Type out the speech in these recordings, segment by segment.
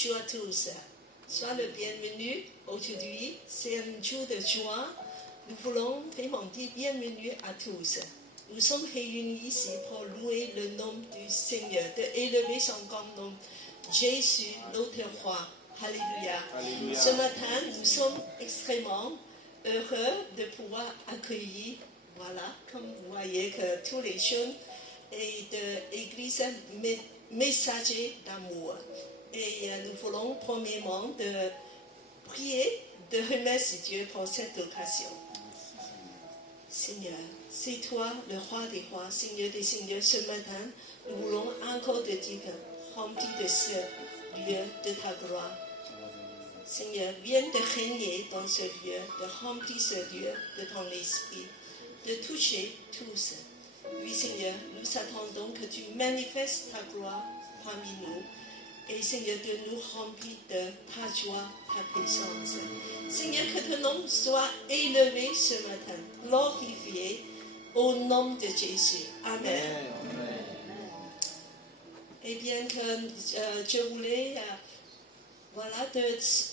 Bonjour à tous. Sois le bienvenu aujourd'hui. C'est un jour de joie. Nous voulons vraiment dire bienvenue à tous. Nous sommes réunis ici pour louer le nom du Seigneur, d'élever son grand nom, Jésus, notre roi. Alléluia. Alléluia. Ce matin, nous sommes extrêmement heureux de pouvoir accueillir, voilà, comme vous voyez, que tous les jeunes et de l'Église messagers d'amour. Et nous voulons premièrement de prier, de remercier Dieu pour cette occasion. Seigneur, c'est toi le roi des rois, Seigneur des seigneurs. Ce matin, nous voulons encore te dire que rempli de ce lieu de ta gloire. Seigneur, viens de régner dans ce lieu, de remplir ce lieu de ton esprit, de toucher tous. Oui, Seigneur, nous attendons que tu manifestes ta gloire parmi nous. Et Seigneur, de nous remplir de ta joie, ta puissance. Seigneur, que ton nom soit élevé ce matin, glorifié au nom de Jésus. Amen. Amen. Eh bien, je voulais,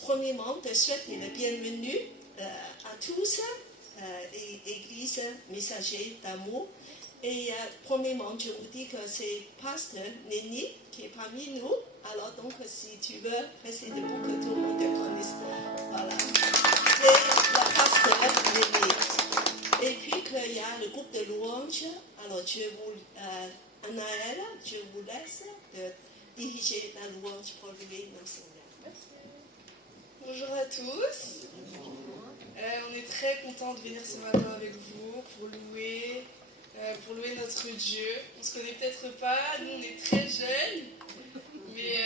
premièrement, de souhaiter la bienvenue à tous, Église messager d'amour. Et premièrement, je vous dis que c'est Pasteur Nenny qui est parmi nous. Alors donc, si tu veux rester debout, que tout le monde te connaisse. Voilà. C'est la Pasteur Nenny. Et puis qu'il y a le groupe de louanges. Alors, Anaël, je vous laisse de diriger la louange pour louer nos Seigneurs. Bonjour à tous. On est très contents de venir ce matin avec vous pour louer notre Dieu. On ne se connaît peut-être pas, nous on est très jeunes, mais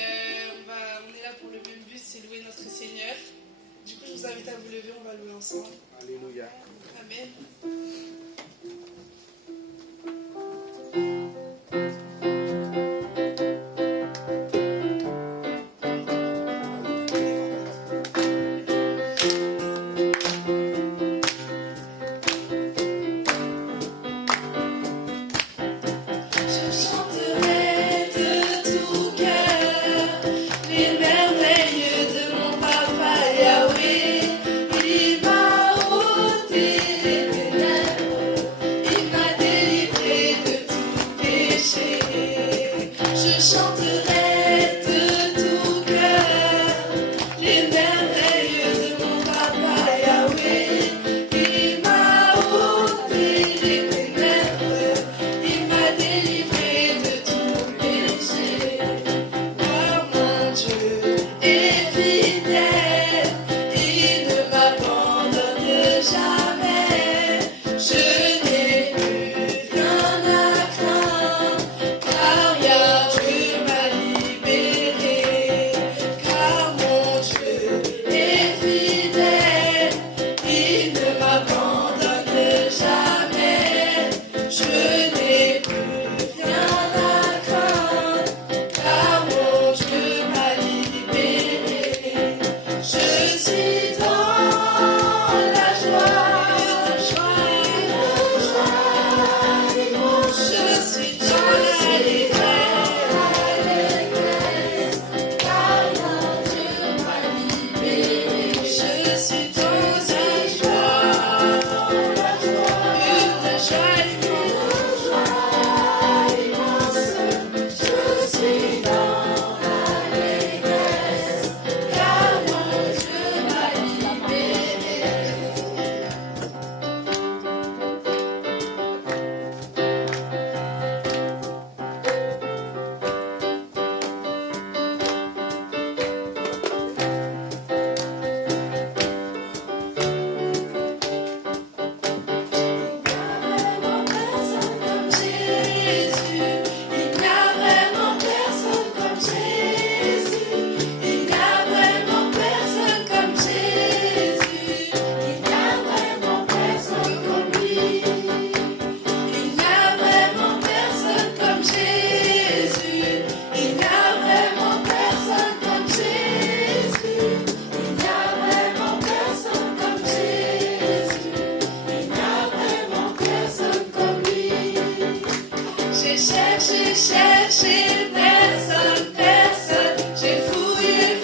on est là pour le même but, c'est louer notre Seigneur. Du coup, je vous invite à vous lever, on va louer ensemble. Alléluia. Amen. J'ai cherché, personne, j'ai fouillé,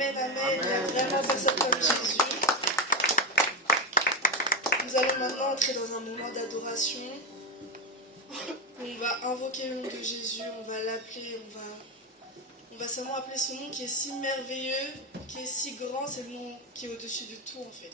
Amen, amen. Il y a vraiment personne comme Jésus. Nous allons maintenant entrer dans un moment d'adoration. On va invoquer le nom de Jésus, on va l'appeler, on va seulement appeler ce nom qui est si merveilleux, qui est si grand, c'est le nom qui est au-dessus de tout en fait.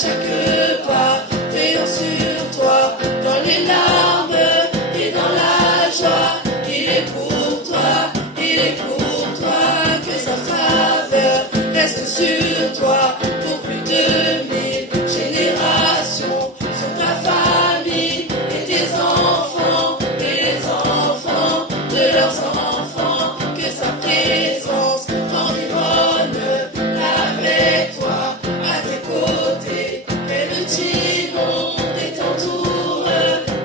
chaque pas, veillant sur toi, dans les larmes et dans la joie. Il est pour toi, il est pour toi, que sa faveur reste sur toi, pour plus de 1000 générations, sur ta famille et tes enfants, et les enfants de leurs enfants, que sa présence environne avec toi, à tes côtés, elle t'inonde et t'entoure.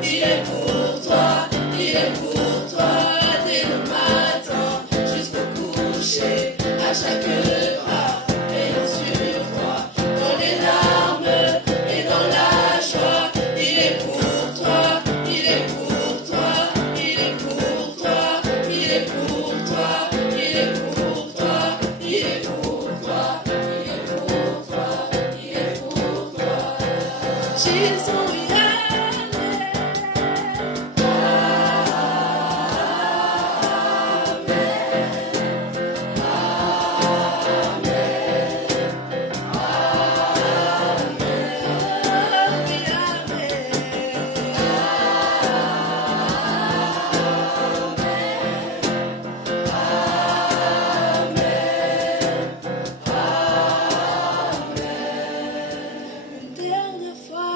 Il est pour toi, il est pour toi, dès le matin jusqu'au coucher, à chaque pas, veillant sur toi, dans les larmes et dans la joie. Il est pour toi, il est pour toi, il est pour toi, il est pour toi, il est pour toi, il est pour toi, il est pour toi, il est pour toi. Jésus, une dernière fois.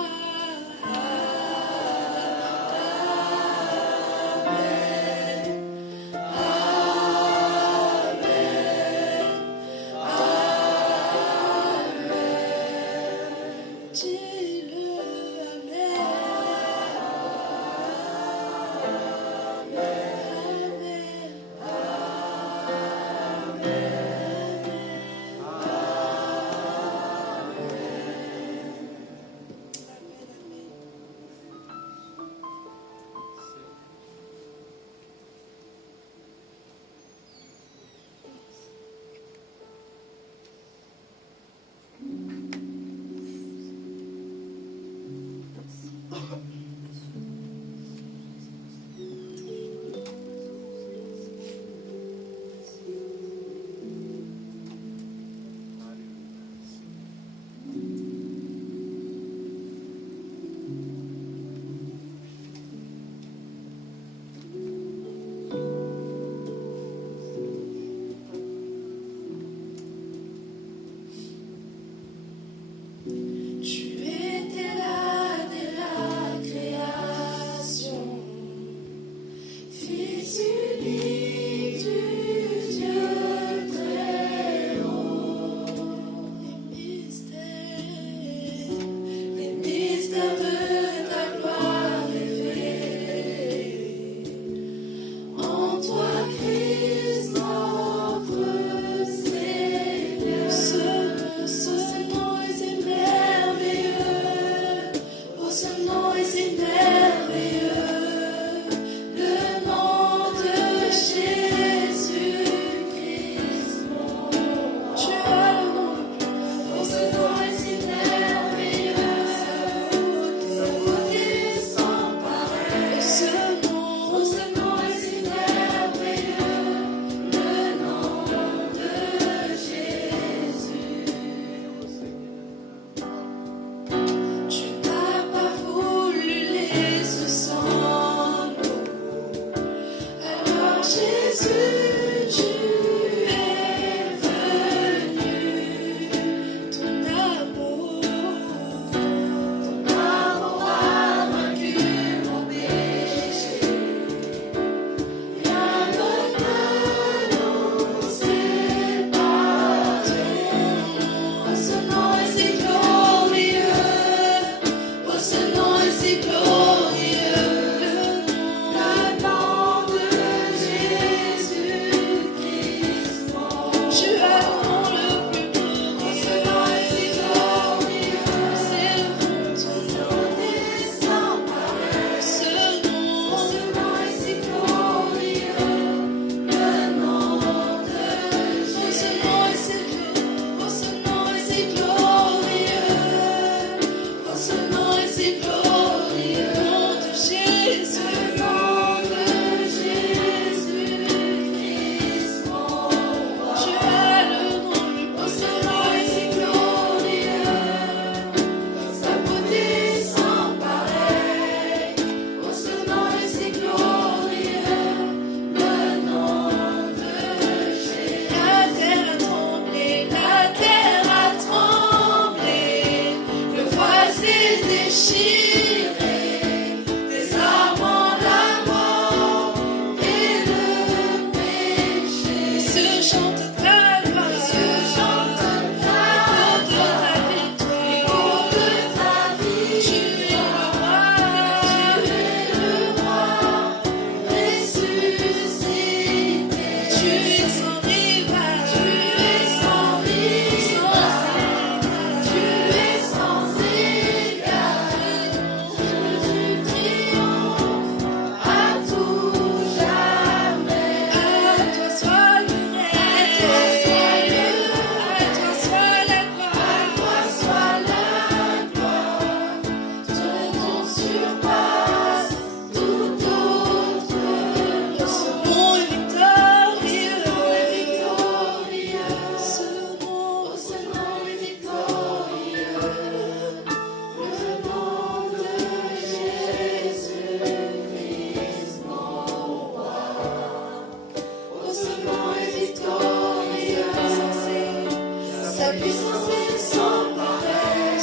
ta puissance est sans pareil.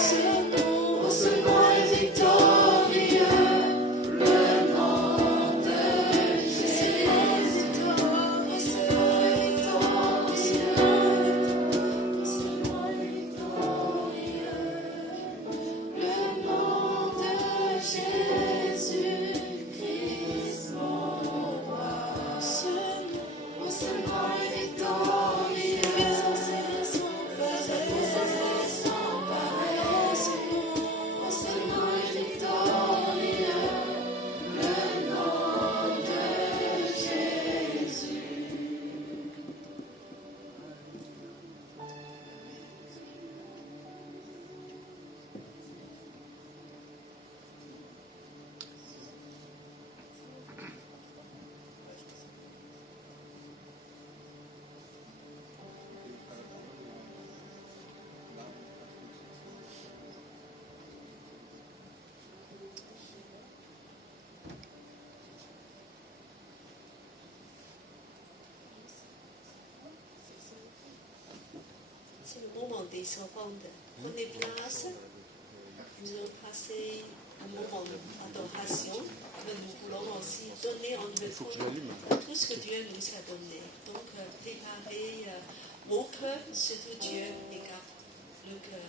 Ce nom est victorieux. Le nom de Jésus. Ce nom est victorieux. Ce nom est victorieux. Le nom de Jésus-Christ, mon roi. Ce nom est victorieux. Sa puissance est sans pareil. Ce nom est victorieux. Le nom de Jésus. C'est le moment des offrandes. Prenez place. Nous allons passer un moment d'adoration. Mais nous voulons aussi donner en retour tout ce que Dieu nous a donné. Donc, préparez vos cœurs, surtout Dieu regarde le cœur.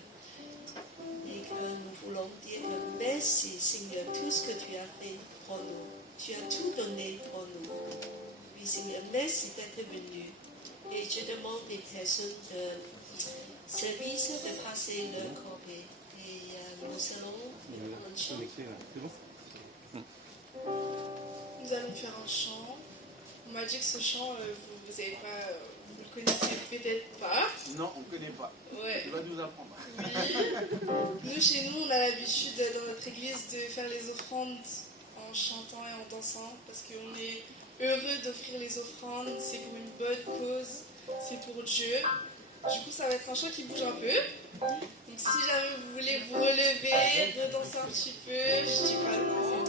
Et que nous voulons dire merci Seigneur, tout ce que tu as fait pour nous. Tu as tout donné pour nous. Oui Seigneur, merci d'être venu. Et je demande des personnes de service de passer leur corbeille. Et nous allons continuer. Nous allons faire un chant. On m'a dit que ce chant, vous avez pas, vous le connaissez peut-être pas. Non, on ne connaît pas. Ouais. Tu vas nous apprendre. Oui. Nous, chez nous, on a l'habitude dans notre église de faire les offrandes en chantant et en dansant parce qu'on est heureux d'offrir les offrandes. C'est pour une bonne cause. C'est pour Dieu. Du coup, ça va être un chant qui bouge un peu. Donc, si jamais vous voulez vous relever, redanser un petit peu, je dis pas non.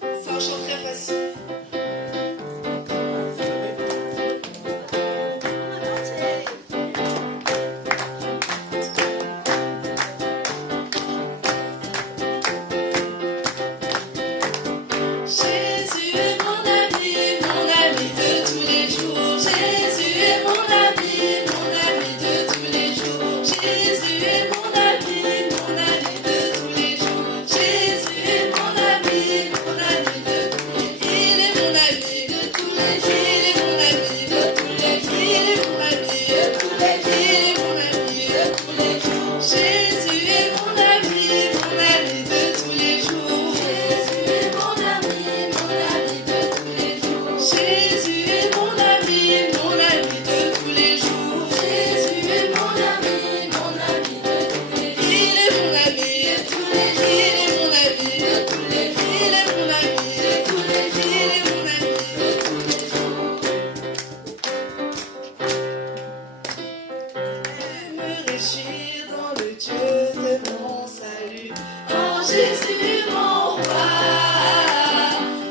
C'est un chant très facile. Jésus est mon ami de tous les jours. Jésus est mon ami de tous les jours. Jésus est mon ami de tous les jours. Jésus est mon ami de tous les jours. Il est mon ami de tous les jours. Il est mon ami de tous les jours. Il est mon ami de tous les jours. Il est mon ami de tous les jours. Jésus est mon ami de tous les jours. Jésus est mon ami de tous les jours. Jésus est mon ami de tous les jours. Jésus est mon ami de tous les jours. Il est mon ami de tous les jours. Il est mon ami de tous les jours. Il est mon ami de tous les jours. Il est mon ami de tous les jours. Je me réjouis dans le Dieu de mon salut. En Jésus mon roi.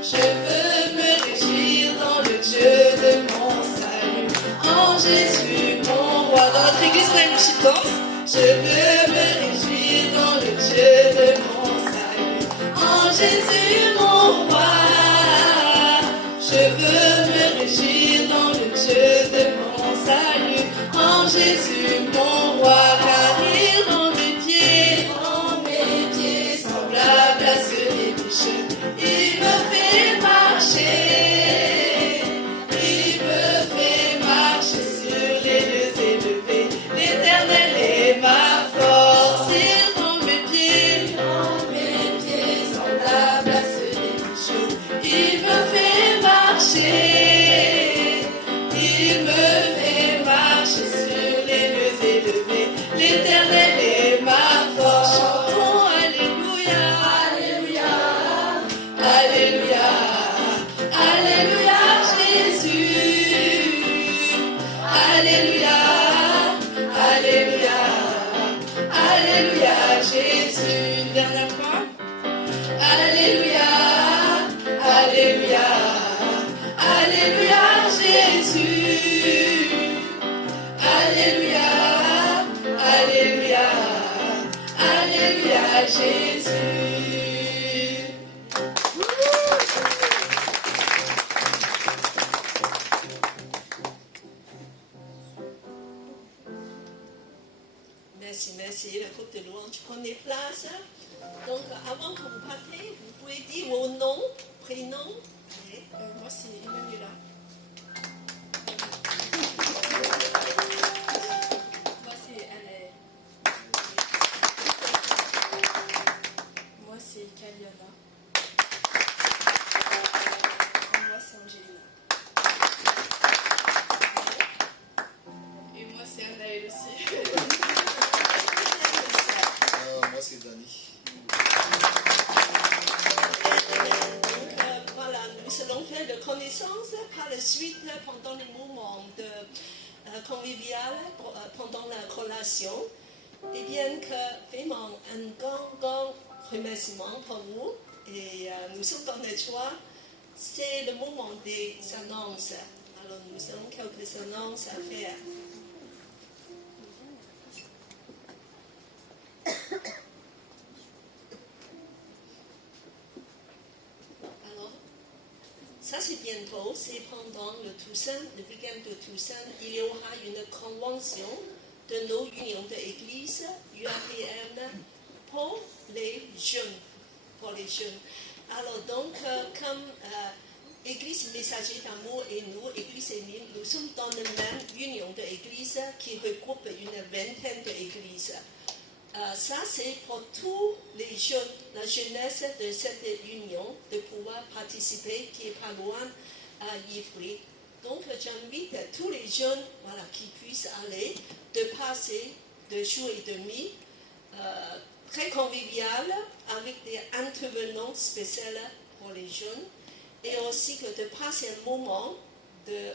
Je veux me réjouir dans le Dieu de mon salut. En Jésus mon roi. Dans notre église, on a une petite danse. Je veux me réjouir dans le Dieu de mon salut. En Jésus mon roi. Je veux me réjouir dans le Dieu de mon salut. En Jésus mon roi. Car il rend mes pieds semblables à ceux des bicheux. Il me fait marcher. Il me fait marcher sur les lieux élevés. L'Éternel est ma force. Il rend mes pieds semblables à ceux des bicheux. Il me fait marcher. Il me fait marcher sur les lieux élevés. L'Éternel est ma force. Chantons Alléluia. Alléluia. Alléluia. Alléluia Jésus. Alléluia. Alléluia. Alléluia Jésus. Une dernière fois. Alléluia. Alléluia. Alléluia Jésus. merci, merci. Le groupe de louange, prenez place. Donc, avant que vous partez, vous pouvez dire vos noms, prénoms. Moi, c'est Emmanuela. Moi, c'est Anaël. Moi, c'est Kaliana. Et moi, c'est Angelina. Et moi, c'est Anaël aussi. Moi, c'est Dani. Donc, voilà, nous allons faire de connaissance par la suite pendant les moments de convivial, pendant la collation. Et bien que vraiment un grand remerciement pour vous. Et nous sommes dans la joie. C'est le moment des annonces. Alors nous avons quelques annonces à faire. Alors, ça c'est bientôt, c'est pendant le Toussaint, le week-end de Toussaint, il y aura une convention de nos unions d'église, UAPM, pour les jeunes. Alors donc, comme Église Messager d'Amour et nous, Église Émile, nous sommes dans la même union d'église qui regroupe une vingtaine d'églises. Ça, c'est pour tous les jeunes, la jeunesse de cette union, de pouvoir participer, qui est pas loin à Ivry. Donc, j'invite tous les jeunes qui puissent aller, de passer 2 jours et demi, très convivial, avec des intervenants spéciaux pour les jeunes, et aussi que de passer un moment de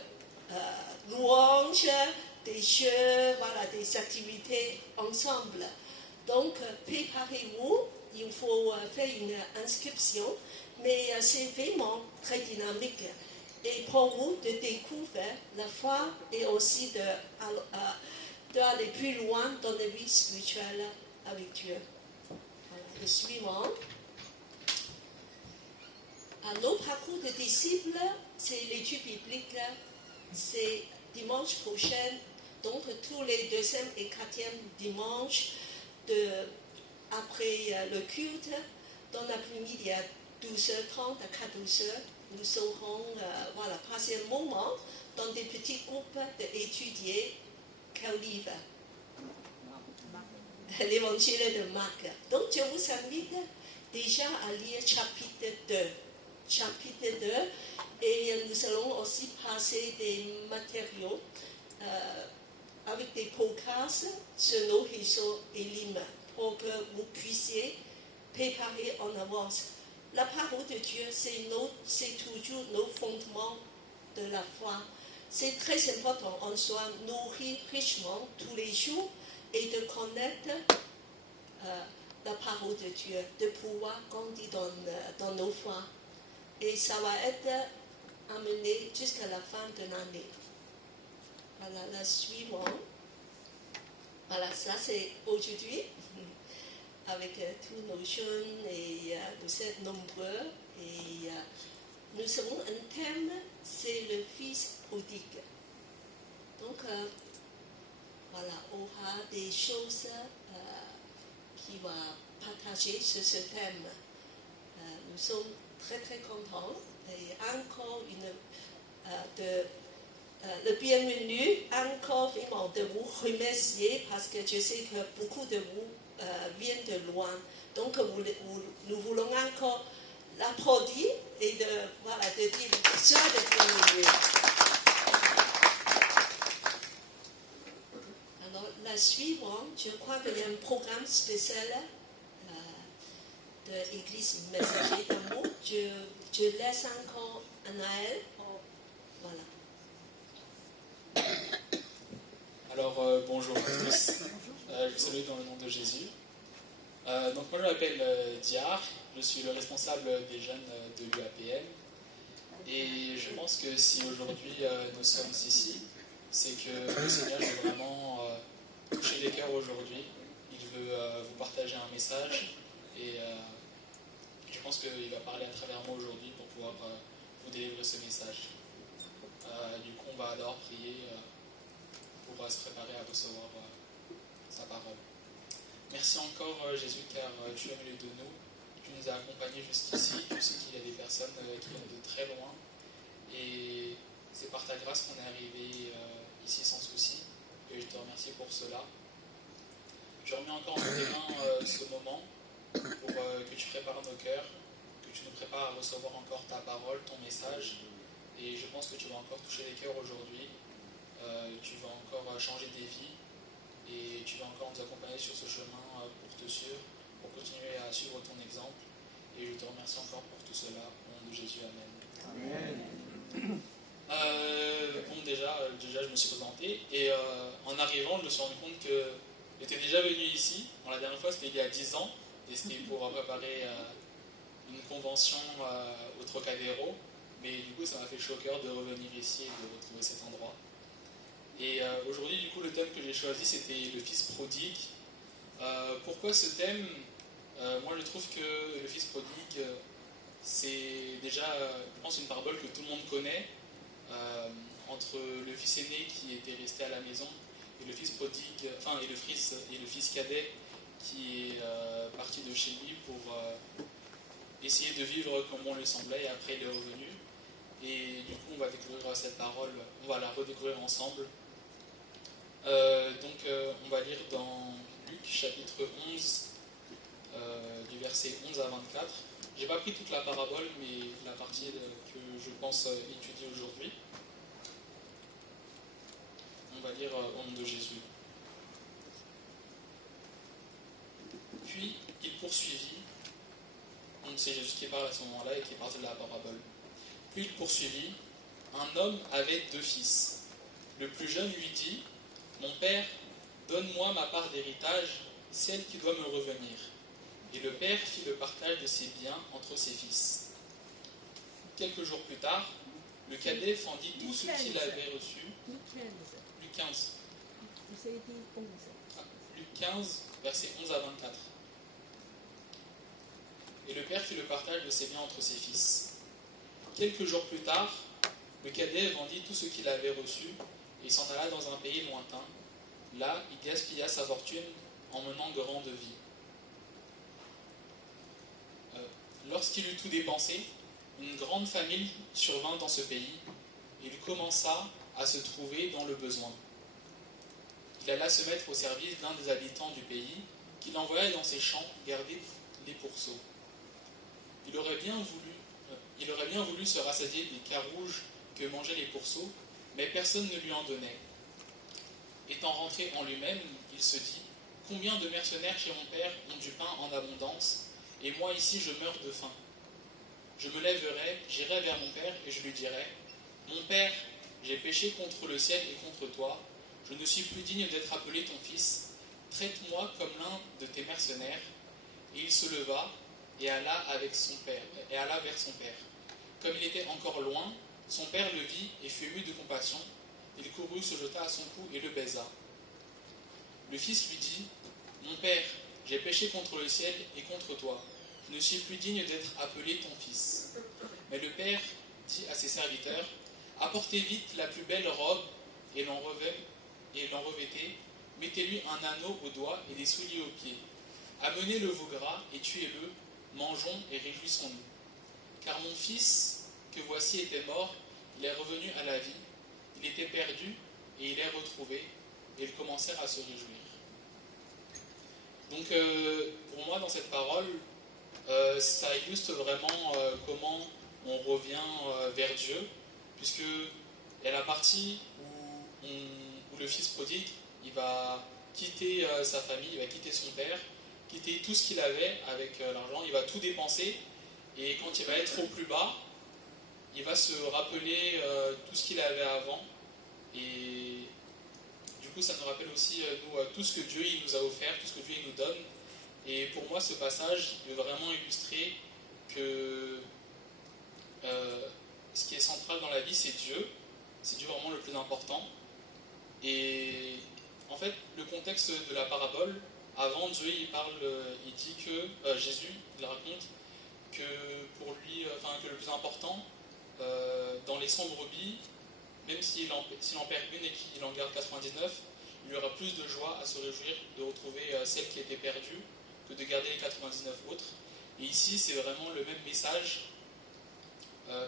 louange, des jeux, des activités ensemble. Donc, préparez-vous, il faut faire une inscription, mais c'est vraiment très dynamique. Et pour vous, de découvrir la foi et aussi d'aller plus loin dans la vie spirituelle avec Dieu. Voilà, le suivant. Nos parcours de disciples, c'est l'étude biblique, c'est dimanche prochain, donc tous les 2e et 4e dimanches, après le culte, dans l'après-midi à 12h30 à 14h, nous saurons passer un moment dans des petits groupes d'étudier quel livre, l'évangile de Marc. Donc je vous invite déjà à lire chapitre 2. Et nous allons aussi passer des matériaux avec des podcasts sur nos réseaux et limes pour que vous puissiez préparer en avance. La parole de Dieu, c'est toujours nos fondements de la foi. C'est très important, on soit nourri richement tous les jours et de connaître la parole de Dieu, de pouvoir grandir dans nos foi. Et ça va être amené jusqu'à la fin de l'année. Voilà, la suivante. Voilà, ça c'est aujourd'hui, avec tous nos jeunes, et vous êtes nombreux. Et nous avons un thème, c'est le fils prodigue. Donc, on aura des choses qui vont partager sur ce thème. Nous sommes très très contents et encore le bienvenu, encore vraiment de vous remercier parce que je sais que beaucoup de vous viennent de loin. Donc nous voulons encore l'applaudir et de dire sois le bienvenu. Alors la suivante, je crois qu'il y a un programme spécial de l'Église Messager d'Amour. Je laisse encore Anaël. Voilà. Alors, bonjour à tous. Je vous salue dans le nom de Jésus. Donc, moi, je m'appelle Diar. Je suis le responsable des jeunes de l'UAPM. Et je pense que si aujourd'hui nous sommes ici, c'est que le Seigneur veut vraiment toucher les cœurs aujourd'hui. Il veut vous partager un message. Et je pense qu'il va parler à travers moi aujourd'hui pour pouvoir vous délivrer ce message. Du coup, on va alors prier pour se préparer à recevoir sa parole. Merci encore Jésus car tu es au milieu de nous, tu nous as accompagnés jusqu'ici, tu sais qu'il y a des personnes qui viennent de très loin et c'est par ta grâce qu'on est arrivé ici sans souci et je te remercie pour cela. Je remets encore entre tes mains ce moment pour que tu prépares nos cœurs, que tu nous prépares à recevoir encore ta parole, ton message et je pense que tu vas encore toucher les cœurs aujourd'hui, tu vas encore changer des vies. Et tu vas encore nous accompagner sur ce chemin pour te suivre, pour continuer à suivre ton exemple. Et je te remercie encore pour tout cela. Au nom de Jésus, Amen. Bon, déjà, je me suis présenté. Et en arrivant, je me suis rendu compte que j'étais déjà venu ici. Bon, la dernière fois, c'était il y a 10 ans. Et c'était pour préparer une convention au Trocadéro. Mais du coup, ça m'a fait chaud au cœur de revenir ici et de retrouver cet endroit. Et aujourd'hui, du coup, le thème que j'ai choisi, c'était le fils prodigue. Pourquoi ce thème moi, je trouve que le fils prodigue, c'est déjà, je pense, une parabole que tout le monde connaît, entre le fils aîné qui était resté à la maison et le fils prodigue, enfin, et le fils cadet qui est parti de chez lui pour essayer de vivre comme on le semblait, et après il est revenu. Et du coup, on va découvrir cette parole, on va la redécouvrir ensemble. On va lire dans Luc chapitre 11, du verset 11 à 24. J'ai pas pris toute la parabole, mais la partie que je pense étudier aujourd'hui. On va lire au nom de Jésus. Puis il poursuivit, donc c'est Jésus qui parle à ce moment-là et qui parle de la parabole. Puis il poursuivit, un homme avait 2 fils. Le plus jeune lui dit, mon père, donne-moi ma part d'héritage, celle qui doit me revenir. Et le père fit le partage de ses biens entre ses fils. Quelques jours plus tard, le cadet fendit tout ce qu'il avait reçu. Luc 15. Luc 15, versets 11 à 24. Et le père fit le partage de ses biens entre ses fils. Quelques jours plus tard, le cadet vendit tout ce qu'il avait reçu et s'en alla dans un pays lointain. Là, il gaspilla sa fortune en menant grande vie. Lorsqu'il eut tout dépensé, une grande famine survint dans ce pays et il commença à se trouver dans le besoin. Il alla se mettre au service d'un des habitants du pays qu'il envoya dans ses champs garder les pourceaux. Il aurait bien voulu se rassasier des carouges que mangeaient les pourceaux, mais personne ne lui en donnait. Étant rentré en lui-même, il se dit « Combien de mercenaires chez mon père ont du pain en abondance, et moi ici je meurs de faim. Je me lèverai, j'irai vers mon père, et je lui dirai « Mon père, j'ai péché contre le ciel et contre toi, je ne suis plus digne d'être appelé ton fils, traite-moi comme l'un de tes mercenaires. » Et il se leva et alla vers son père. Comme il était encore loin, son père le vit et fut ému de compassion. Il courut, se jeta à son cou et le baisa. Le fils lui dit « Mon père, j'ai péché contre le ciel et contre toi. Je ne suis plus digne d'être appelé ton fils. » Mais le père dit à ses serviteurs « Apportez vite la plus belle robe et l'en revêtez. Mettez-lui un anneau au doigt et des souliers aux pieds. Amenez le veau gras et tuez-le. Mangeons et réjouissons-nous. Car mon fils, que voici était mort, il est revenu à la vie. Il était perdu et il est retrouvé. » Et ils commencèrent à se réjouir. Donc pour moi, dans cette parole, ça illustre vraiment comment on revient vers Dieu, puisque il y a la partie où le fils prodigue, il va quitter sa famille, il va quitter son père, quitter tout ce qu'il avait avec l'argent, il va tout dépenser, et quand il va être au plus bas, il va se rappeler tout ce qu'il avait avant, et du coup ça nous rappelle aussi nous, tout ce que Dieu il nous a offert, tout ce que Dieu il nous donne. Et pour moi ce passage veut vraiment illustrer que ce qui est central dans la vie c'est Dieu vraiment le plus important. Et en fait le contexte de la parabole, avant Dieu il dit que Jésus il raconte que pour lui, que le plus important dans les 100 brebis, même s'il en perd une et qu'il en garde 99, il y aura plus de joie à se réjouir de retrouver celle qui était perdue que de garder les 99 autres. Et ici, c'est vraiment le même message,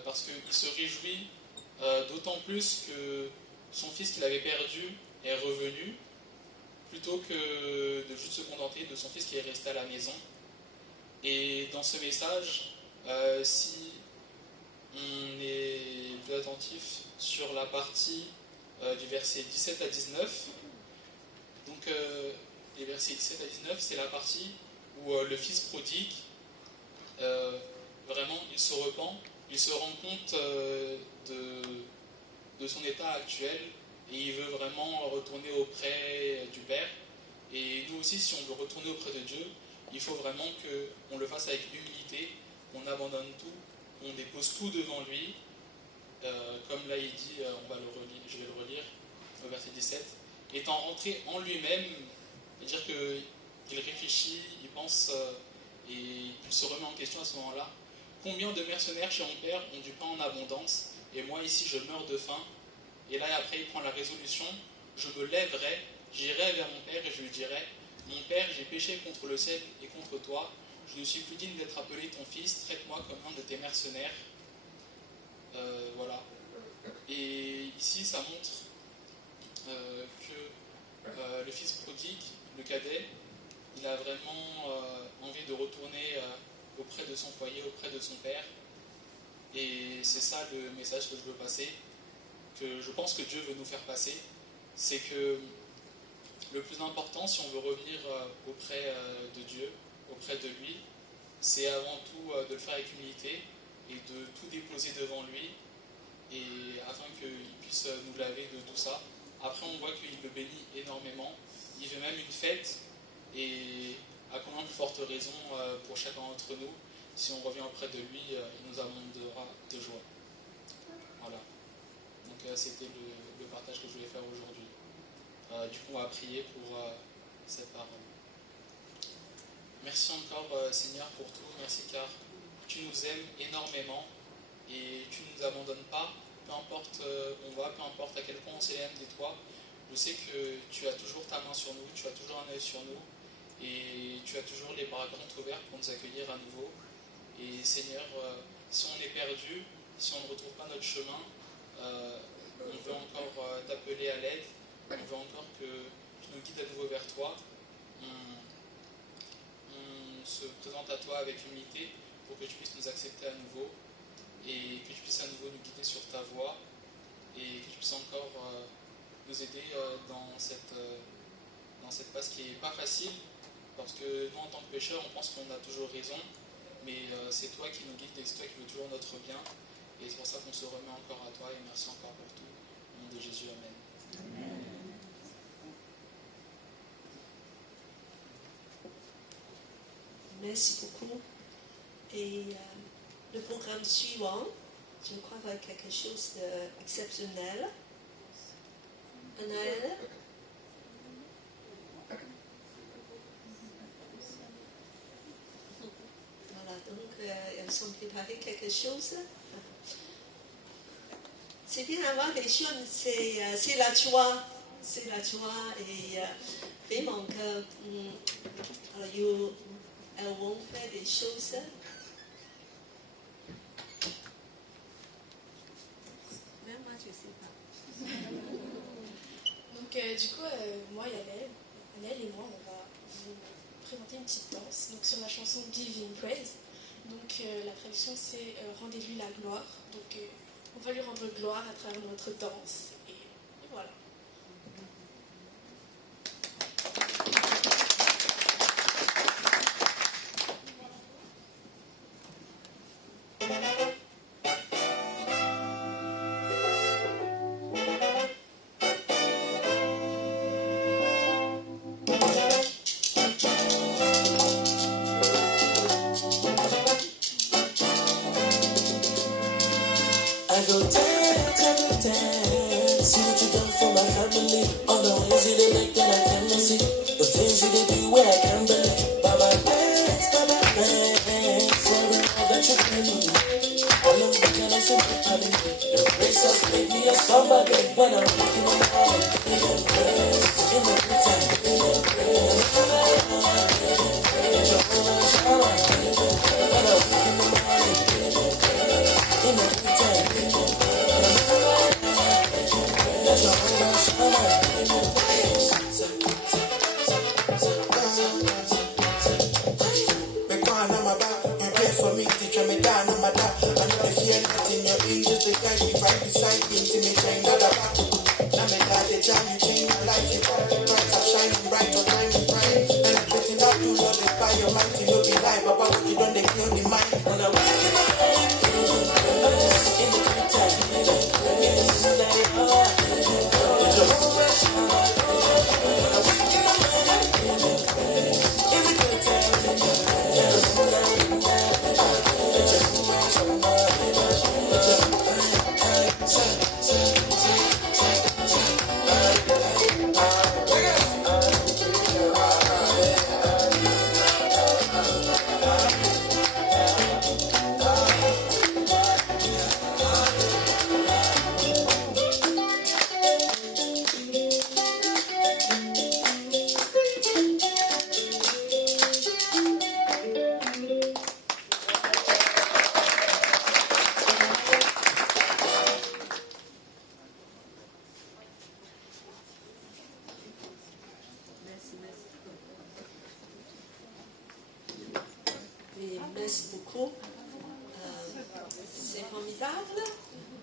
parce qu'il se réjouit d'autant plus que son fils qu'il avait perdu est revenu, plutôt que de juste se contenter de son fils qui est resté à la maison. Et dans ce message, si on est plus attentif sur la partie du verset 17 à 19, donc les versets 17 à 19, c'est la partie où le fils prodigue, vraiment, il se repent, il se rend compte de son état actuel, et il veut vraiment retourner auprès du Père. Et nous aussi, si on veut retourner auprès de Dieu, il faut vraiment qu'on le fasse avec humilité, qu'on abandonne tout, qu'on dépose tout devant lui. Comme là il dit, je vais le relire, au verset 17, étant rentré en lui-même, c'est-à-dire qu'il réfléchit, il pense et il se remet en question à ce moment-là. Combien de mercenaires chez mon père ont du pain en abondance, et moi ici je meurs de faim? Et là après il prend la résolution, je me lèverai, j'irai vers mon père et je lui dirai, mon père, j'ai péché contre le ciel et contre toi, je ne suis plus digne d'être appelé ton fils, traite-moi comme un de tes mercenaires. Voilà. Et ici ça montre que le fils prodigue, le cadet, il a vraiment envie de retourner auprès de son foyer, auprès de son père. Et c'est ça le message que je veux passer, que je pense que Dieu veut nous faire passer, c'est que le plus important, si on veut revenir auprès de Dieu, auprès de lui, c'est avant tout de le faire avec humilité et de tout déposer devant lui, et afin qu'il puisse nous laver de tout ça. Après, on voit qu'il le bénit énormément. Il fait même une fête, et à combien plus forte raison pour chacun d'entre nous, si on revient auprès de lui, il nous abondera de joie. Voilà. Donc c'était le partage que je voulais faire aujourd'hui. Du coup, on va prier pour cette parole. Merci encore, Seigneur, pour tout. Merci car tu nous aimes énormément et tu ne nous abandonnes pas, peu importe où on va, peu importe à quel point on s'éloigne de toi. Je sais que tu as toujours ta main sur nous, tu as toujours un œil sur nous, et tu as toujours les bras grands ouverts pour nous accueillir à nouveau. Et Seigneur, si on est perdu, si on ne retrouve pas notre chemin, on veut encore t'appeler à l'aide, on veut encore que tu nous guides à nouveau vers toi. On se présente à toi avec humilité pour que tu puisses nous accepter à nouveau, et que tu puisses à nouveau nous guider sur ta voie, et que tu puisses encore nous aider dans cette passe qui n'est pas facile, parce que nous en tant que pécheurs on pense qu'on a toujours raison, mais c'est toi qui nous guides et c'est toi qui veux toujours notre bien, et c'est pour ça qu'on se remet encore à toi, et merci encore pour tout. Au nom de Jésus, Amen. Merci beaucoup. Et le programme suivant, je crois, va être quelque chose d'exceptionnel. Anaël. Voilà, donc elles ont préparé quelque chose. C'est bien avoir des choses, c'est la joie. C'est la joie, et vraiment que elles vont faire des choses. Même moi, je ne sais pas. Donc, du coup, moi et Annelle et moi, on va vous présenter une petite danse, donc sur la chanson Giving Praise. Donc, la traduction, c'est rendez-lui la gloire. Donc, on va lui rendre gloire à travers notre danse. Et voilà. I go dance, see what you done for my family. All the ways you did make that I can see. The things you did do where I can't believe. Baba thanks, for every love that you gave me. I love the kind of sympathy. Your grace has made me a somebody when I'm looking in the morning. Giving praise in the merci beaucoup. C'est formidable.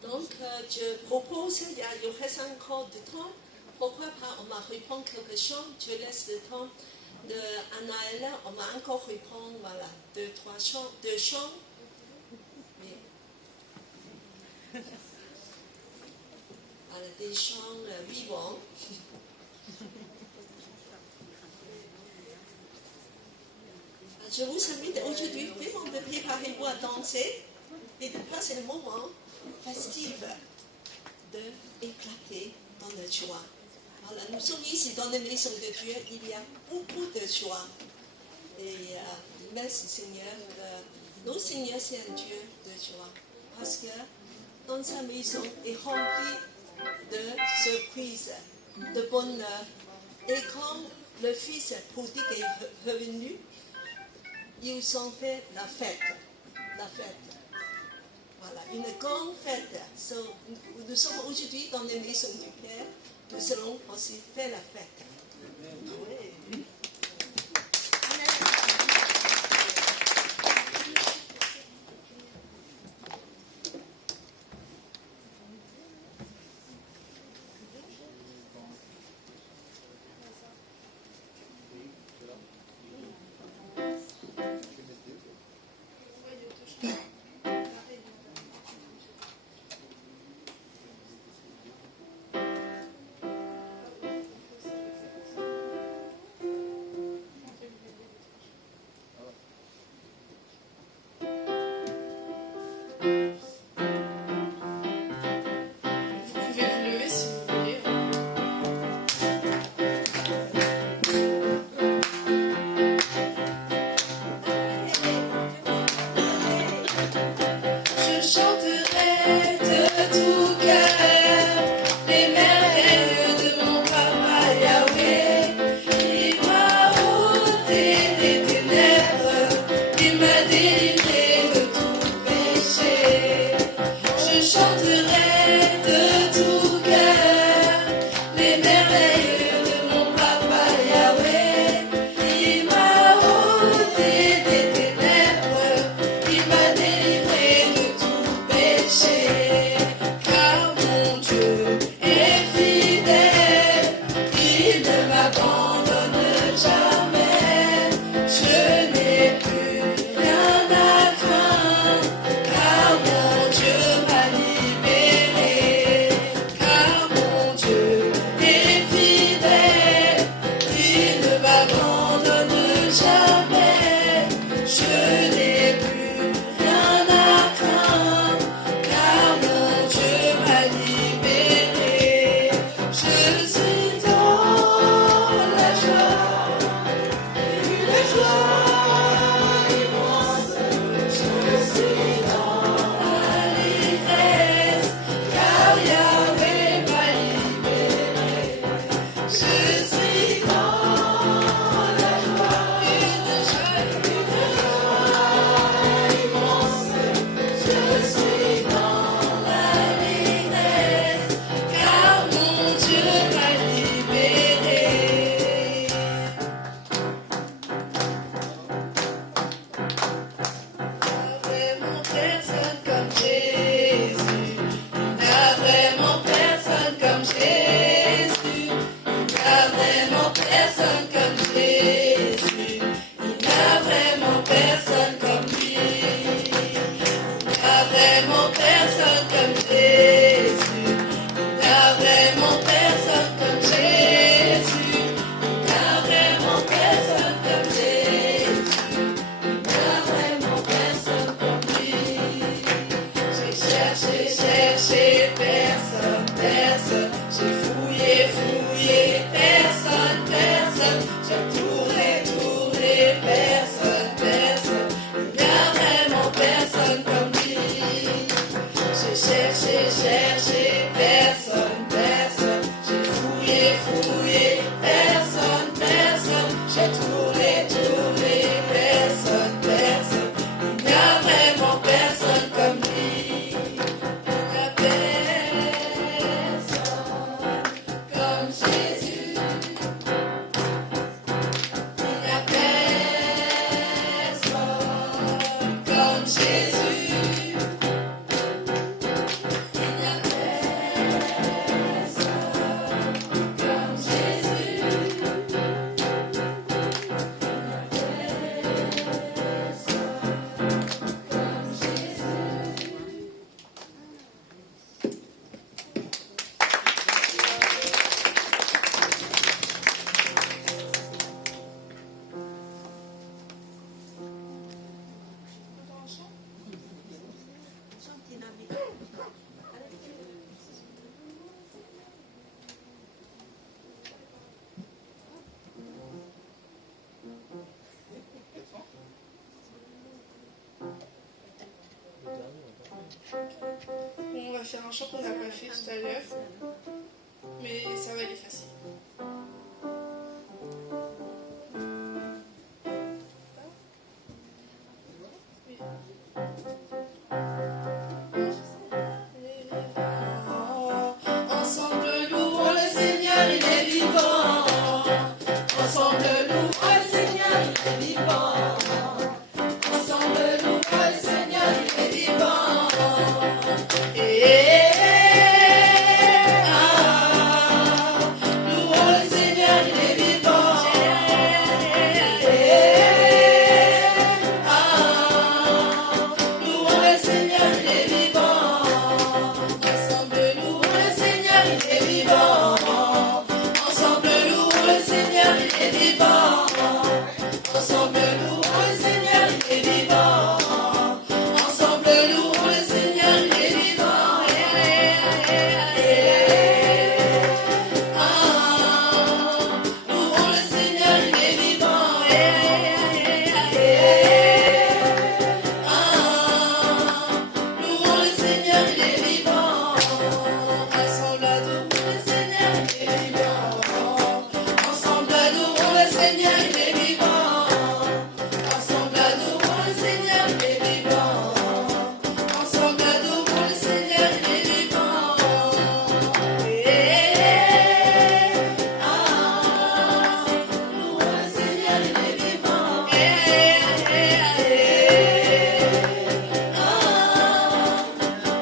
Donc, je propose, il y reste encore du temps. Pourquoi pas, on va reprendre quelques chants. Je laisse le temps de Anaël. On va encore reprendre, voilà, deux chants. Mais, voilà, des chants vivants. Je vous invite aujourd'hui vraiment de préparer-vous à danser et de passer un moment festif, d'éclater dans la joie. Voilà, nous sommes ici dans la maison de Dieu, il y a beaucoup de joie. Et merci Seigneur. Notre Seigneur, c'est un Dieu de joie. Parce que dans sa maison est remplie de surprises, de bonheur. Et quand le Fils prodigue est revenu, ils ont fait la fête. Voilà, une grande fête. So, nous sommes aujourd'hui dans la maison du Père. Nous allons aussi faire la fête. Oui. On va faire un chant qu'on n'a pas fait tout à l'heure, mais ça va aller facile. Ensemble, louons le Seigneur, il est vivant. Ensemble, louons le Seigneur, il est vivant. Ensemble, louons le Seigneur, il est vivant. Louons le Seigneur, il est vivant. Louons le Seigneur, il est vivant. Ensemble, louons le Seigneur, il est vivant. Ensemble, louons le Seigneur, il est vivant. Ensemble, louons le Seigneur, il est vivant. Ensemble, louons le Seigneur, il est vivant. Louons le Seigneur, il est vivant. Louons le Seigneur, il est vivant. Ensemble, adorons le Seigneur, il est vivant. Ensemble, adorons le Seigneur, il est vivant. Ensemble, adorons le Seigneur, il est vivant. Ensemble, adorons le Seigneur, il est vivant. Louons le Seigneur, il est vivant.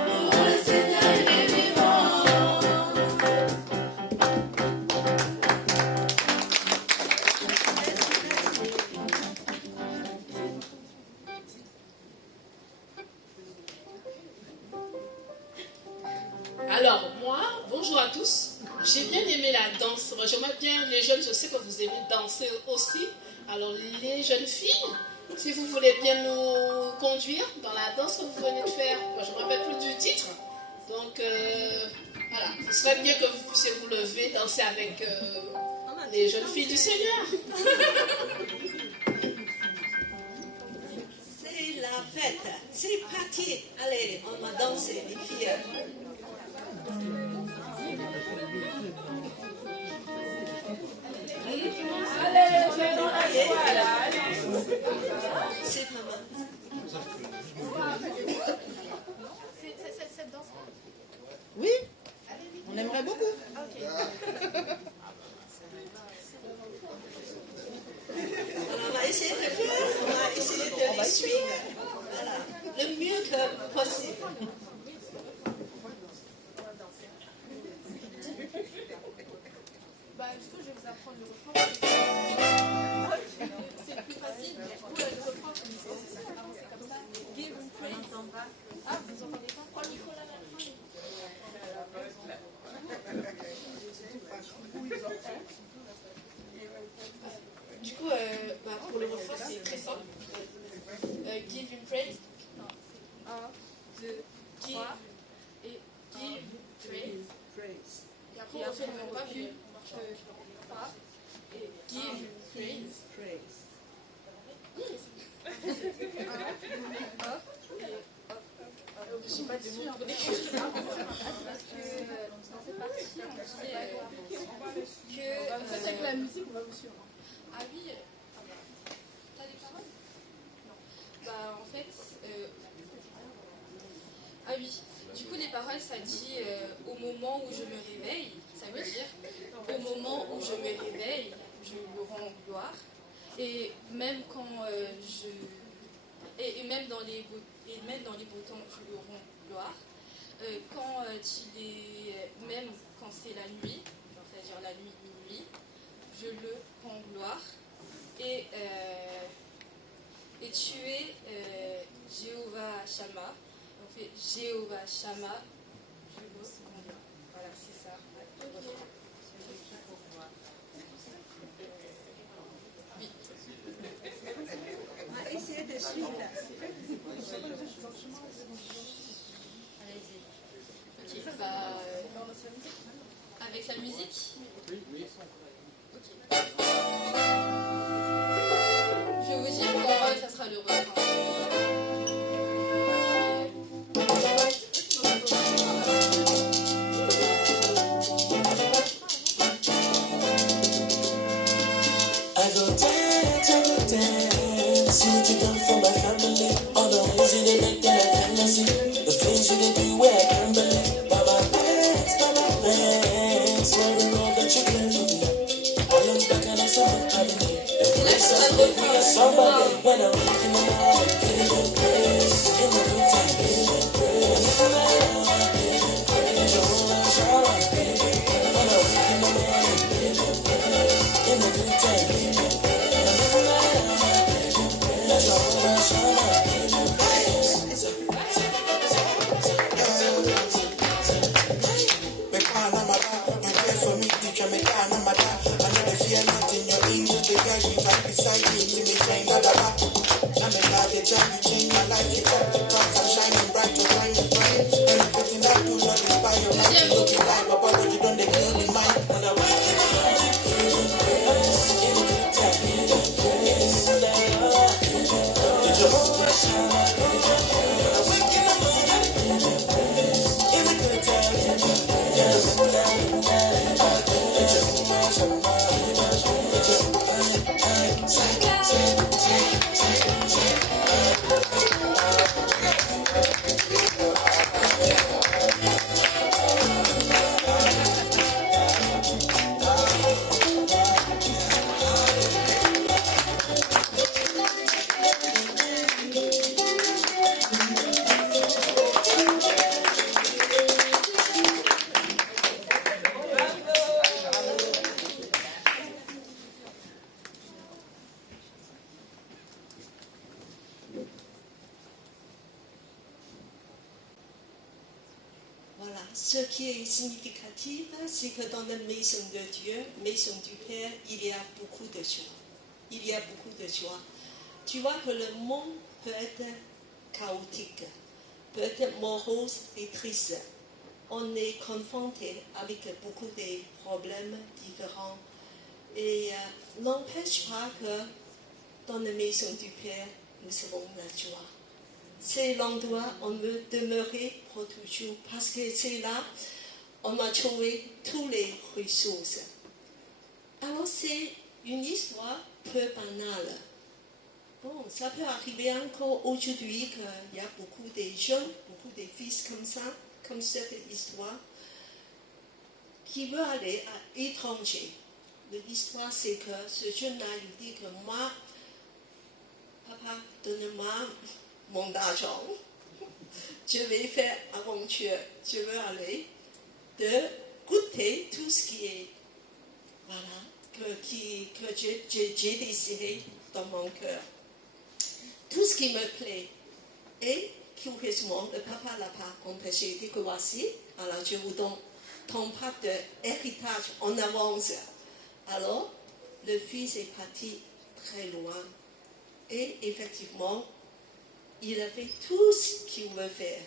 Louons le Seigneur, il est vivant. Alors, moi, bonjour à tous. J'ai bien aimé la danse. J'aimerais bien, les jeunes, je sais que vous aimez danser aussi. Alors, les jeunes filles, si vous voulez bien nous conduire dans la danse que vous venez de faire, je ne me rappelle plus du titre. Donc, voilà, ce serait bien que vous puissiez vous lever, danser avec les jeunes filles du Seigneur. C'est la fête. C'est parti. Allez, on va danser, les filles. C'est pas mal. Cette danse. Oui, on aimerait beaucoup. Alors, on va essayer de faire, on va essayer de les suivre. Voilà. Le mieux que possible. Bah, du coup, je vais vous apprendre le refrain. C'est plus facile. Du coup, le refrain, c'est comme ça. Give and praise. Ah, vous entendez pas? Prends le micro là, Du coup, pour le refrain, c'est très simple. Give him praise. 1, 2, 3. Et give praise. Et après, on fait le même pas, puis on marche pas. Et give praise. Je sais pas de mots pour décrire ça. Parce que dans cette partie, on disait que. En fait, avec la musique, on va vous suivre. Ah oui, t'as des paroles? Non. Bah, en fait. Ah oui, du coup, les paroles, ça dit au moment où je me réveille, ça veut dire au moment où je me réveille, je lui rends gloire. Et même quand et même dans les beaux temps, je lui rends gloire. Quand même quand c'est la nuit, c'est-à-dire la nuit minuit, je le rends gloire. Et tu es Jéhovah Shammah. On fait Jéhovah Shammah, je le rends gloire. Voilà, c'est ça. Oui. On va essayer de suivre. Ok, bah, avec la musique. Ok. Je vais vous dire quand ça sera le refrain. to make me a somebody. When I'm in the morning, getting in praise. In the good time, getting in praise. Let your whole life shine on. When I'm in the morning, getting in praise. In the good time, getting in praise. Let your whole life shine on. You care for me, teacher, me can't know my dad. I know they fear nothing, your angels, they guide me right beside me, to me chain that I rock. Now me glad you try, you change my life, you touch the clouds, I'm shining bright, your time is bright. And everything I do, not inspire, right, you look in life, but what you done, they kill me, mind. And I wake in the morning, feeling praise, in the good time, feeling praise, did you hold my shine? When I wake in the morning, in the good time, Voilà, ce qui est significatif, c'est que dans la maison de Dieu, maison du Père, il y a beaucoup de joie. Il y a beaucoup de joie. Tu vois que le monde peut être chaotique, peut être morose et triste. On est confronté avec beaucoup de problèmes différents. Et n'empêche pas que dans la maison du Père, nous avons la joie. C'est l'endroit où on veut demeurer pour toujours, parce que c'est là on a trouvé toutes les ressources. Alors c'est une histoire peu banale. Bon, ça peut arriver encore aujourd'hui qu'il y a beaucoup de jeunes, beaucoup de fils comme ça, comme cette histoire, qui veut aller à l'étranger. L'histoire, c'est que ce jeune-là, il dit que moi, papa, donne-moi mon argent, je vais faire aventure, je veux aller de goûter tout ce qui est, voilà, que j'ai désiré dans mon cœur. Tout ce qui me plaît. Et curieusement, le papa l'a pas empêché. Il dit que voici, alors je vous donne ton part d'héritage en avance. Alors, le fils est parti très loin. Et effectivement, il a fait tout ce qu'il veut faire.